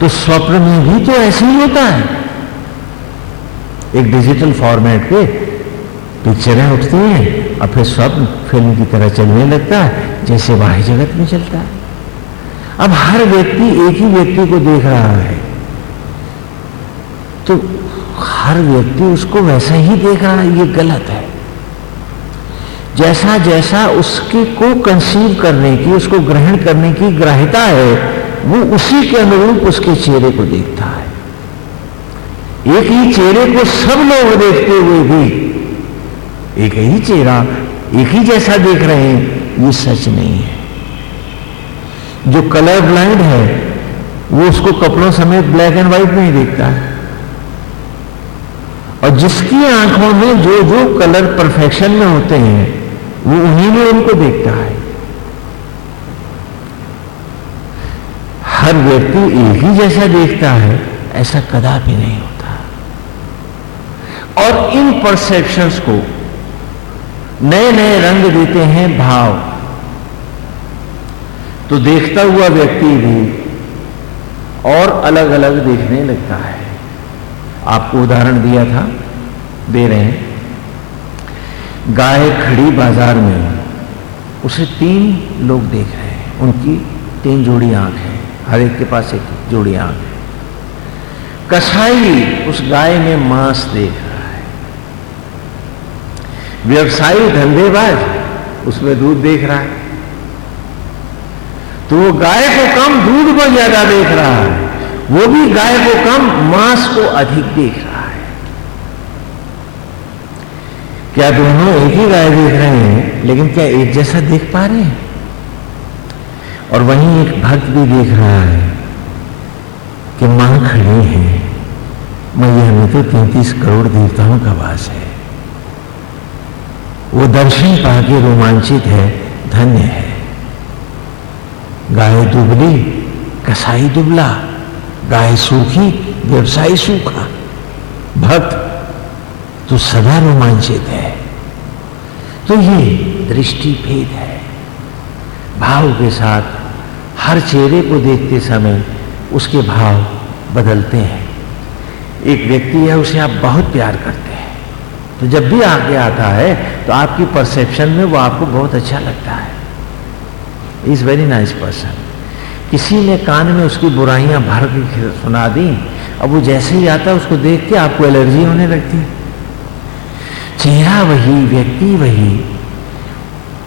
तो स्वप्न में भी तो ऐसे ही होता है। एक डिजिटल फॉर्मेट पे पिक्चरें उठती हैं और फिर स्वप्न फिल्म की तरह चलने लगता है जैसे बाह्य जगत में चलता है। अब हर व्यक्ति एक ही व्यक्ति को देख रहा है तो हर व्यक्ति उसको वैसा ही देख रहा है, ये गलत है। जैसा जैसा उसके को कंसीव करने की, उसको ग्रहण करने की ग्राह्यता है, वो उसी के अनुरूप उसके चेहरे को देखता है। एक ही चेहरे को सब लोग देखते हुए भी एक ही चेहरा एक ही जैसा देख रहे हैं, ये सच नहीं है। जो कलर ब्लाइंड है वो उसको कपड़ों समेत ब्लैक एंड व्हाइट में ही देखता है, और जिसकी आंखों में जो जो कलर परफेक्शन में होते हैं वो उन्हीं में उनको देखता है। हर व्यक्ति एक ही जैसा देखता है, ऐसा कदापि नहीं होता। और इन परसेप्शंस को नए नए रंग देते हैं भाव। तो देखता हुआ व्यक्ति भी और अलग अलग देखने लगता है। आपको उदाहरण दिया था, दे रहे हैं। गाय खड़ी बाजार में, उसे 3 लोग देख रहे हैं, उनकी 3 जोड़ी आंख है, हर एक के पास एक जोड़ी आंख है। कसाई उस गाय में मांस देख रहा है, व्यवसायी धंधेबाज उसमें दूध देख रहा है। तो वो गाय को कम दूध को ज्यादा देख रहा है, वो भी गाय को कम मांस को अधिक देख रहा है। क्या दोनों एक ही गाय देख रहे हैं, लेकिन क्या एक जैसा देख पा रहे हैं? और वहीं एक भक्त भी देख रहा है कि मां खड़ी है, मैया में तो 33 करोड़ देवताओं का वास है। वो दर्शन पाके रोमांचित है, धन्य है। गाय दुबली, कसाई दुबला, गाय सूखी, व्यवसायी सूखा, भक्त तो सदा रोमांचित है। तो ये दृष्टि भेद है। भाव के साथ हर चेहरे को देखते समय उसके भाव बदलते हैं। एक व्यक्ति है, उसे आप बहुत प्यार करते हैं, तो जब भी आगे आता है तो आपकी परसेप्शन में वो आपको बहुत अच्छा लगता है। Is very nice person. किसी ने कान में उसकी बुराइयां भर के सुना दी, अब वो जैसे ही आता है उसको देख के आपको एलर्जी होने लगती है। चेहरा वही, व्यक्ति वही,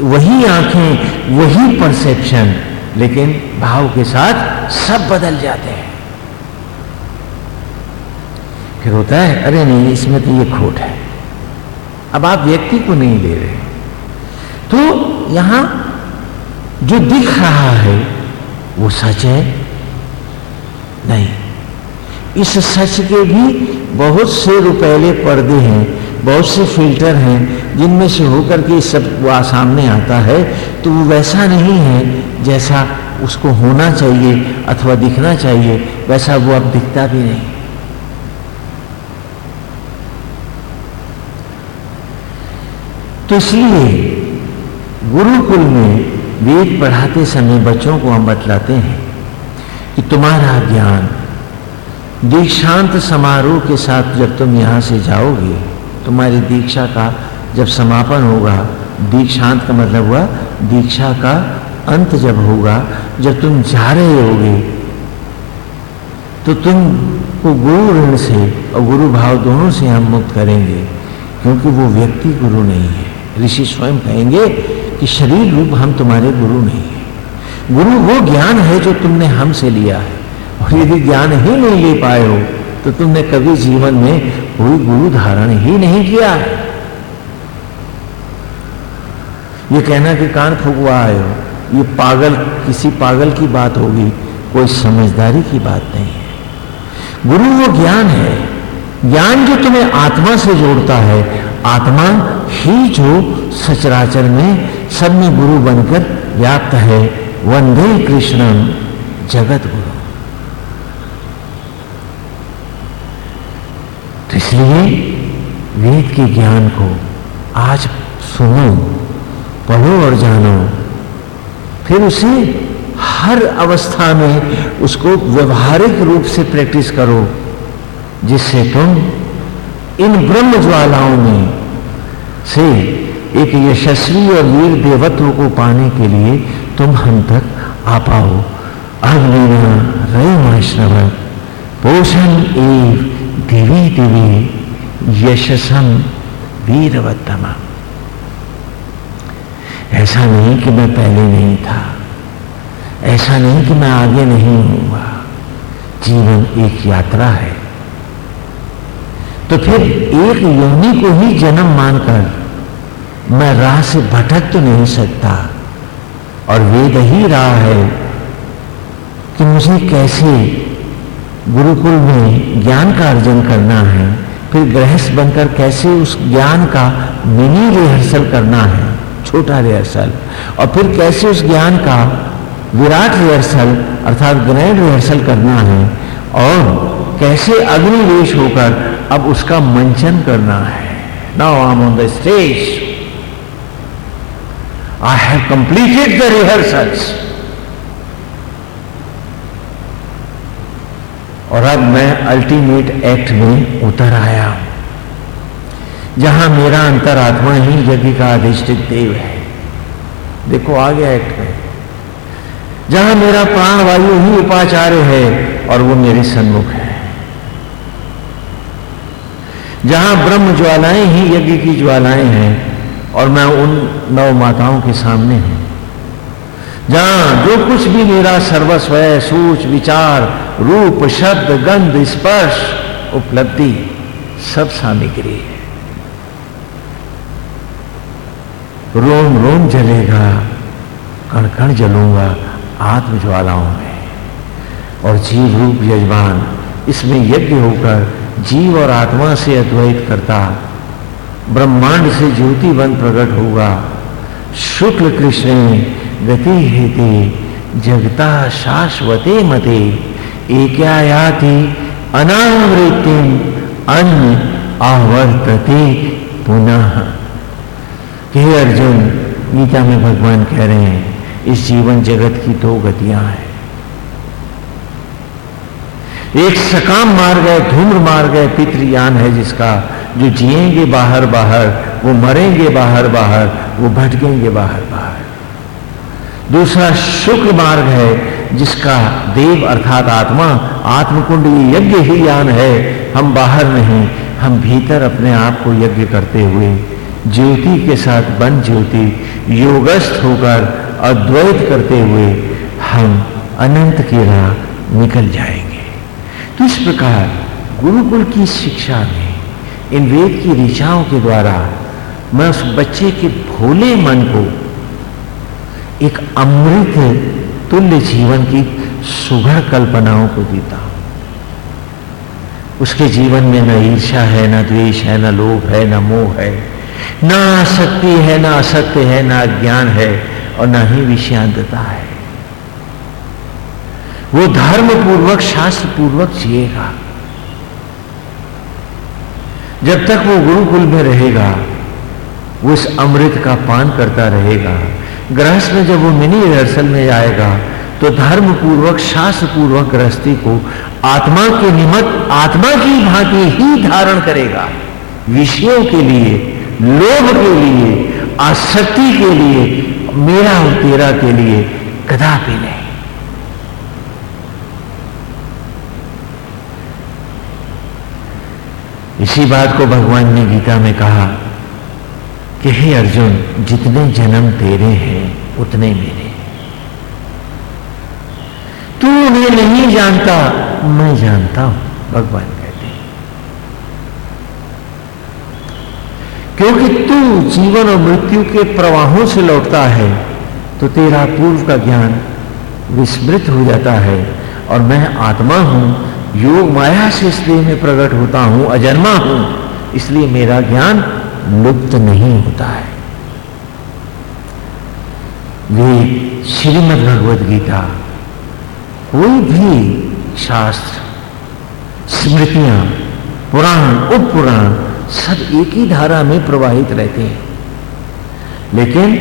वही आंखें, वही परसेप्शन, लेकिन भाव के साथ सब बदल जाते हैं। फिर होता है अरे नहीं, इसमें तो ये खोट है। अब आप व्यक्ति को नहीं ले रहे, तो यहां जो दिख रहा है वो सच है नहीं। इस सच के भी बहुत से रुपैले पर्दे हैं, बहुत से फिल्टर हैं, जिनमें से होकर के सब वो सामने आता है, तो वो वैसा नहीं है जैसा उसको होना चाहिए अथवा दिखना चाहिए, वैसा वो अब दिखता भी नहीं। तो इसलिए गुरुकुल में वेद पढ़ाते समय बच्चों को हम बतलाते हैं कि तुम्हारा ज्ञान दीक्षांत समारोह के साथ जब तुम यहां से जाओगे, तुम्हारी दीक्षा का जब समापन होगा, दीक्षांत का मतलब हुआ दीक्षा का अंत जब होगा, जब तुम जा रहे होगे, तो तुमको गुरु ऋण से और गुरु भाव दोनों से हम मुक्त करेंगे, क्योंकि वो व्यक्ति गुरु नहीं है। ऋषि स्वयं कहेंगे कि शरीर रूप हम तुम्हारे गुरु नहीं है। गुरु वो ज्ञान है जो तुमने हमसे लिया है, और यदि ज्ञान ही नहीं ले पाए हो तो तुमने कभी जीवन में कोई गुरु धारण ही नहीं किया। ये कहना कि कान फूकवा आए हो, ये पागल, किसी पागल की बात होगी, कोई समझदारी की बात नहीं है। गुरु वो ज्ञान है, ज्ञान जो तुम्हें आत्मा से जोड़ता है, आत्मा ही जो सचराचर में सब में गुरु बनकर व्याप्त है। वंदे कृष्णम जगत गुरु। तो इसलिए वेद के ज्ञान को आज सुनो, पढ़ो और जानो, फिर उसे हर अवस्था में उसको व्यवहारिक रूप से प्रैक्टिस करो, जिससे तुम इन ब्रह्म ज्वालाओं में से एक यशस्वी और वीर देवत्व को पाने के लिए तुम हम तक आ पाओ। अग्निना रयमाश्रव पोषण एव दिवी दिवी यशसम वीरवत्तमा। ऐसा नहीं कि मैं पहले नहीं था, ऐसा नहीं कि मैं आगे नहीं होऊंगा। जीवन एक यात्रा है, तो फिर एक योनि को ही जन्म मानकर मैं राह से भटक तो नहीं सकता। और वेद ही रहा है कि मुझे कैसे गुरुकुल में ज्ञान का अर्जन करना है, फिर गृहस्थ बनकर कैसे उस ज्ञान का मिनी रिहर्सल करना है, छोटा रिहर्सल, और फिर कैसे उस ज्ञान का विराट रिहर्सल अर्थात ग्रैंड रिहर्सल करना है, और कैसे अग्निवेश होकर अब उसका मंचन करना है। Now I am on the stage, I have completed the rehearsals. और अब मैं अल्टीमेट एक्ट में उतर आया हूं, जहां मेरा अंतरात्मा ही यज्ञ का अधिष्ठित देव है। देखो आ गया एक्ट में, जहां मेरा प्राण वायु ही उपाचार्य है और वो मेरे सन्मुख है, जहां ब्रह्म ज्वालाएं ही यज्ञ की ज्वालाएं हैं और मैं उन 9 माताओं के सामने हूं, जहां जो कुछ भी मेरा सर्वस्व है, सोच विचार रूप शब्द गंध स्पर्श उपलब्धि सब सामग्री है। रोम रोम जलेगा, कण कण जलूंगा आत्म ज्वालाओं में, और जीव रूप यजमान इसमें यज्ञ होकर जीव और आत्मा से अद्वैत करता ब्रह्मांड से ज्योतिवन प्रकट होगा। शुक्ल कृष्ण गति हेते जगता शाश्वते मते एकायाति अनावृत्तिम अन्य आवर्तते पुनः। हे अर्जुन, गीता में भगवान कह रहे हैं इस जीवन जगत की 2 गतियां हैं। एक सकाम मार्ग है, धूम्र मार्ग है, पितृयान है, जिसका जो जिएंगे बाहर बाहर, वो मरेंगे बाहर बाहर, वो भटकेंगे बाहर बाहर। दूसरा शुक्ल मार्ग है, जिसका देव अर्थात आत्मा आत्मकुंड यज्ञ ही यान है। हम बाहर नहीं, हम भीतर अपने आप को यज्ञ करते हुए ज्योति के साथ बन ज्योति योगस्थ होकर अद्वैत करते हुए हम अनंत की राह निकल जाएंगे। तो इस प्रकार गुरुकुल की शिक्षा में इन वेद की ऋचाओं के द्वारा मैं उस बच्चे के भोले मन को एक अमृत तुल्य जीवन की सुघड़ कल्पनाओं को देता हूं। उसके जीवन में न ईर्ष्या है, न द्वेष है, न लोभ है, न मोह है, न आसक्ति है, न असत्य है, न अज्ञान है, और न ही विषयांतता है। वो धर्म पूर्वक शास्त्र पूर्वक जिएगा। जब तक वो गुरुकुल में रहेगा वो इस अमृत का पान करता रहेगा। गृहस्थ में जब वो मिनी रिहर्सल में जाएगा तो धर्म पूर्वक शास्त्र पूर्वक गृहस्थी को आत्मा के निमित्त आत्मा की भांति ही धारण करेगा। विषयों के लिए, लोभ के लिए, आसक्ति के लिए, मेरा और तेरा के लिए कदापि नहीं। इसी बात को भगवान ने गीता में कहा कि हे अर्जुन, जितने जन्म तेरे हैं उतने मेरे हैं। तू उन्हें नहीं जानता, मैं जानता हूं, भगवान कहते हैं। क्योंकि तू जीवन और मृत्यु के प्रवाहों से लौटता है तो तेरा पूर्व का ज्ञान विस्मृत हो जाता है, और मैं आत्मा हूं, योग माया से इसलिए मैं प्रकट होता हूं, अजन्मा हूं, इसलिए मेरा ज्ञान लुप्त नहीं होता है। वेद, श्रीमद् भगवद गीता, कोई भी शास्त्र, स्मृतियां, पुराण, उपपुराण सब एक ही धारा में प्रवाहित रहते हैं। लेकिन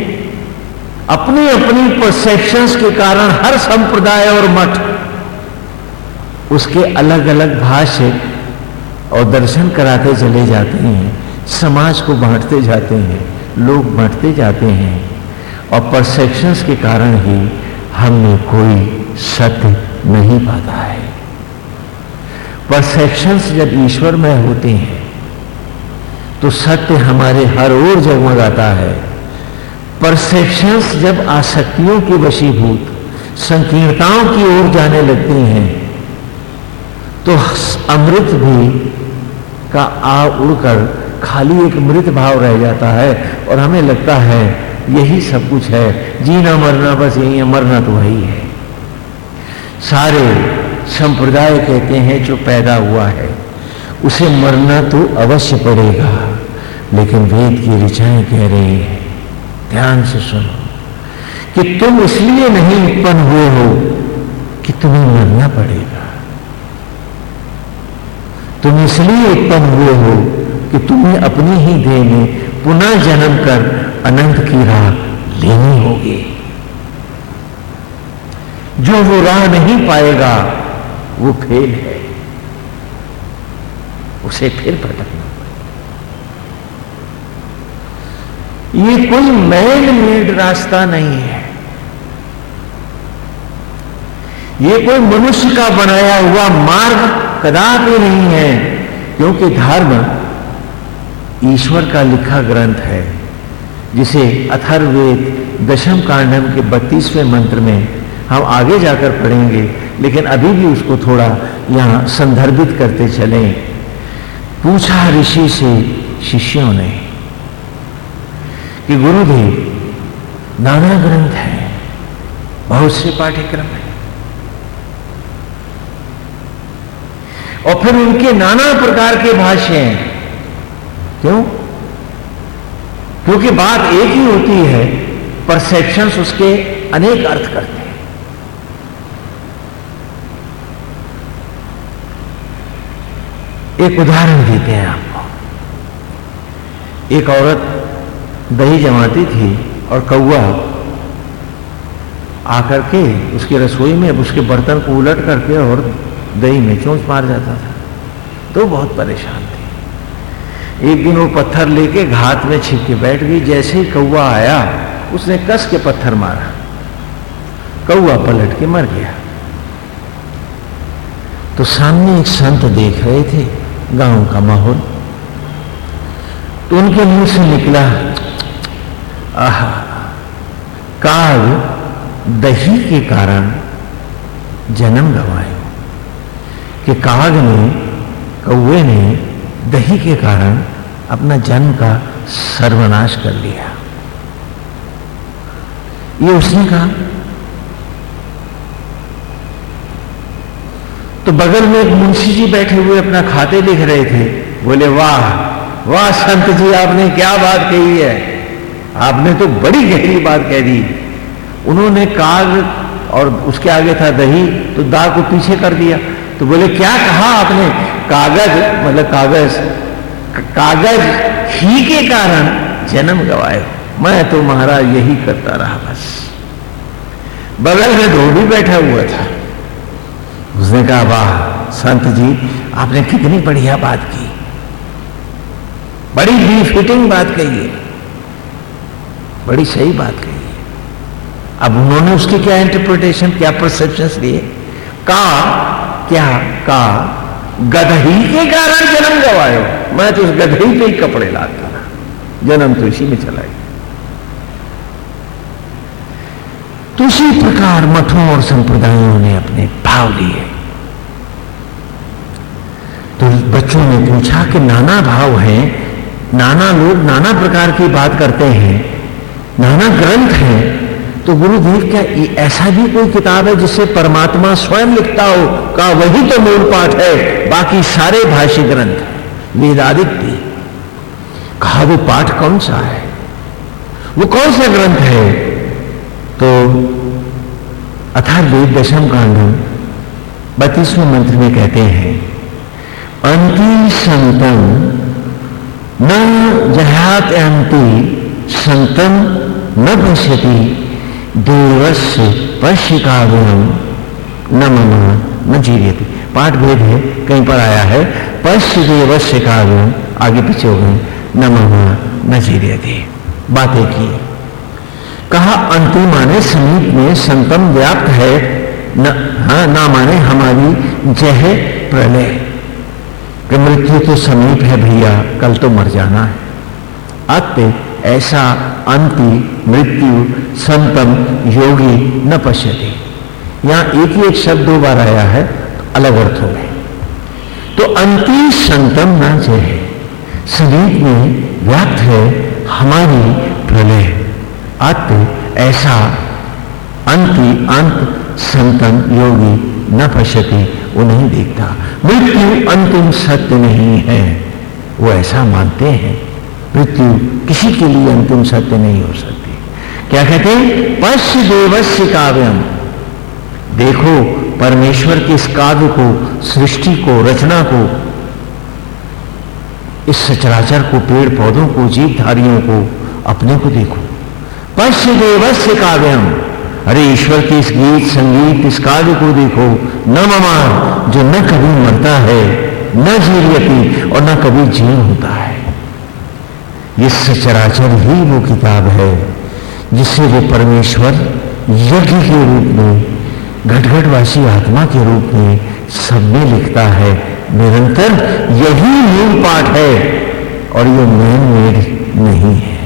अपनी अपनी परसेप्शंस के कारण हर संप्रदाय और मठ उसके अलग अलग भाष्य और दर्शन कराते चले जाते हैं, समाज को बांटते जाते हैं, लोग बांटते जाते हैं, और परसेप्शंस के कारण ही हमने कोई सत्य नहीं पाता है। परसेप्शंस जब ईश्वरमय होते हैं तो सत्य हमारे हर ओर जगमगाता है। परसेप्शंस जब आसक्तियों के वशीभूत संकीर्णताओं की ओर जाने लगती हैं तो अमृत भी का आ उड़कर खाली एक मृत भाव रह जाता है और हमें लगता है यही सब कुछ है, जीना मरना बस यही है, मरना तो वही है। सारे संप्रदाय कहते हैं जो पैदा हुआ है उसे मरना तो अवश्य पड़ेगा, लेकिन वेद की ऋचाएं कह रही है, ध्यान से सुनो, कि तुम इसलिए नहीं उत्पन्न हुए हो कि तुम्हें मरना पड़ेगा, तुम इसलिए उत्पन्न हुए हो कि तुम्हें अपनी ही देह में पुनः जन्म कर अनंत की राह लेनी होगी। जो वो राह नहीं पाएगा वो फेल है, उसे फिर भटकना। ये कोई मैन मेड रास्ता नहीं है, ये कोई मनुष्य का बनाया हुआ मार्ग कदापि नहीं है, क्योंकि धर्म ईश्वर का लिखा ग्रंथ है, जिसे अथर्ववेद दशम कांडम के 32वें मंत्र में हम आगे जाकर पढ़ेंगे, लेकिन अभी भी उसको थोड़ा यहां संदर्भित करते चलें। पूछा ऋषि से शिष्यों ने कि गुरुदेव नाना ग्रंथ है, बहुत से पाठ्यक्रम है, और फिर उनके नाना प्रकार के भाष्य हैं। क्यों? क्योंकि बात एक ही होती है, परसेप्शंस उसके अनेक अर्थ करते हैं। एक उदाहरण देते हैं आपको। एक औरत दही जमाती थी और कौवा आकर के उसकी रसोई में उसके बर्तन को उलट करके और दही में चोंच मार जाता था, तो बहुत परेशान थी। एक दिन वो पत्थर लेके घात में छिप के बैठ गई। जैसे ही कौवा आया उसने कस के पत्थर मारा, कौवा पलट के मर गया। तो सामने एक संत देख रहे थे, गांव का माहौल, तो उनके मुंह से निकला, आहा, काग दही के कारण जन्म गंवाए, कि काग ने, कौवे ने दही के कारण अपना जन्म का सर्वनाश कर लिया। ये उसने कहा। तो बगल में एक मुंशी जी बैठे हुए अपना खाते लिख रहे थे। बोले, वाह वाह संत जी, आपने क्या बात कही है, आपने तो बड़ी गहरी बात कह दी। उन्होंने काग और उसके आगे था दही, तो दा को पीछे कर दिया। तो बोले, क्या कहा आपने? कागज मतलब कागज ही के कारण जन्म गवाए। मैं तो महाराज यही करता रहा बस। बगल में धोबी बैठा हुआ था, उसने कहा, वाह संत जी, आपने कितनी बढ़िया बात की, बड़ी बीफिटिंग बात कही है, बड़ी सही बात कही है। अब उन्होंने उसकी क्या इंटरप्रिटेशन, क्या परसेप्शंस लिए? का गदही के कारण जन्म गवायो, मैं तो उस गदही पे ही कपड़े लाता रहा, जन्म तो इसी में चला गया। तो इसी प्रकार मठों और संप्रदायों ने अपने भाव लिए। तो बच्चों ने पूछा कि नाना भाव हैं, नाना लोग नाना प्रकार की बात करते हैं, नाना ग्रंथ हैं, तो गुरुदेव क्या ऐसा भी कोई किताब है जिससे परमात्मा स्वयं लिखता हो? का वही तो मूल पाठ है, बाकी सारे भाष्य ग्रंथ वेदादित्य। कहा वो पाठ कौन सा है, वो कौन सा ग्रंथ है? तो अथर्ववेद दशम कांडम 32वें मंत्र में कहते हैं, अंति संतम न जहात अंति संतम न पश्यति देवस्य पश्यकाव्यम न मम न जीर्यते। पाठ भेद है, कहीं पर आया है पश्य देवस्य काव्यम, आगे पीछे हो गए, न मम न जीर्यते। बातें की, कहा अंतिम माने समीप में, संतम व्याप्त है, न हाँ ना माने हमारी जह प्रलय, कि मृत्यु तो समीप है भैया, कल तो मर जाना है। अत्य ऐसा अंति मृत्यु संतम योगी न पश्यति। यहां एक ही एक शब्द दो बार आया है, अलग अर्थों में। तो अंति संतम न जय, समीप में व्याप्त है हमारी प्रलय। अत्य ऐसा अंति अंत संतम योगी न पश्यति, वो नहीं देखता। मृत्यु अंतिम सत्य नहीं है, वो ऐसा मानते हैं। मृत्यु किसी के लिए अंतिम सत्य नहीं हो सकती। क्या कहते हैं? पश्य देवस्य काव्यम, देखो परमेश्वर के इस काव्य को, सृष्टि को, रचना को, इस सचराचर को, पेड़ पौधों को, जीवधारियों को, अपने को देखो। पश्य देवस्य काव्यम, अरे ईश्वर के इस गीत संगीत, इस काव्य को देखो। न ममा, जो न कभी मरता है, न जीर्यति, और न कभी जीर्ण होता है। ये सचराचर ही वो किताब है जिससे वो परमेश्वर यज्ञ के रूप में, घटघटवासी आत्मा के रूप में सब में लिखता है निरंतर। यही मूल पाठ है और ये मैन मेड नहीं है,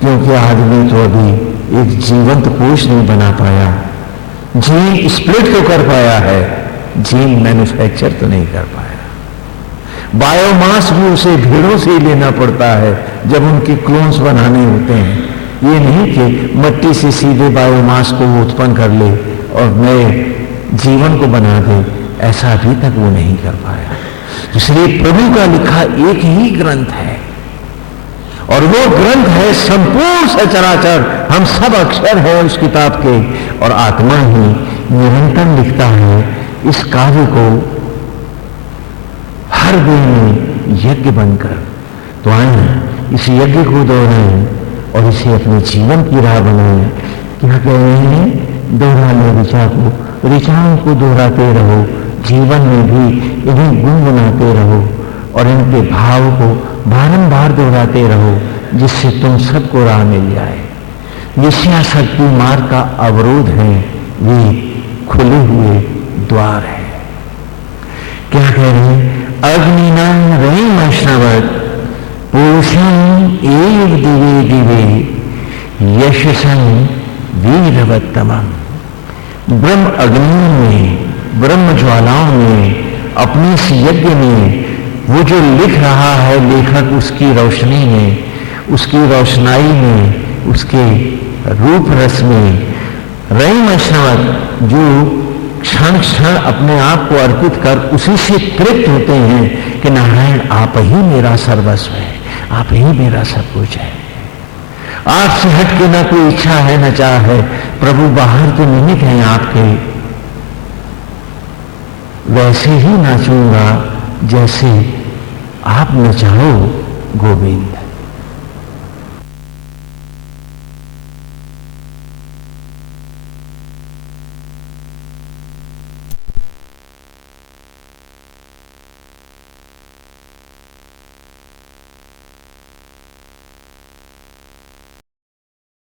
क्योंकि आदमी तो अभी एक जीवंत कोश नहीं बना पाया। जीन स्प्लिट तो कर पाया है, जीन मैन्युफैक्चर तो नहीं कर पाया। बायोमास भी उसे भेड़ों से ही लेना पड़ता है जब उनके क्लोन्स बनाने होते हैं। ये नहीं कि मट्टी से सीधे बायोमास को वो उत्पन्न कर ले और नए जीवन को बना दे, ऐसा अभी तक वो नहीं कर पाया। इसलिए प्रभु का लिखा एक ही ग्रंथ है और वो ग्रंथ है संपूर्ण सचराचर। हम सब अक्षर हैं उस किताब के, और आत्मा ही निरंतर लिखता है इस काव्य को हर दिन में यज्ञ बनकर। तो आए इस यज्ञ को दोहराएं और इसे अपने जीवन की राह बनाएं। क्या कह रहे हैं? दोहरा लो ऋचा को, ऋचाओं को दोहराते रहो, जीवन में भी इन्हें गुण बनाते रहो और इनके भाव को बारंबार दोहराते रहो, जिससे तुम सबको राह मिल जाए। विषयाशक्ति मार्ग का अवरोध है, वे खुले हुए द्वार है। क्या कह रहे हैं? अग्निनाम रहीम श्रवत पोषण एव दिवे दिवे यशसं वीरवत्तमम्। ब्रह्म अग्नि में, ब्रह्म ज्वालाओं में, अपने इस यज्ञ में वो जो लिख रहा है लेखक, उसकी रोशनी में, उसकी रोशनाई में, उसके रूप रस में, रहीम श्रवत, जो क्षण क्षण अपने आप को अर्पित कर उसी से तृप्त होते हैं कि नारायण आप ही मेरा सर्वस्व है, आप ही मेरा सब कुछ है। आपसे हट के ना कोई इच्छा है न चाह है, प्रभु बाहर तो निमित्त हैं आपके। वैसे ही नाचूंगा जैसे आप नचाओ गोविंद।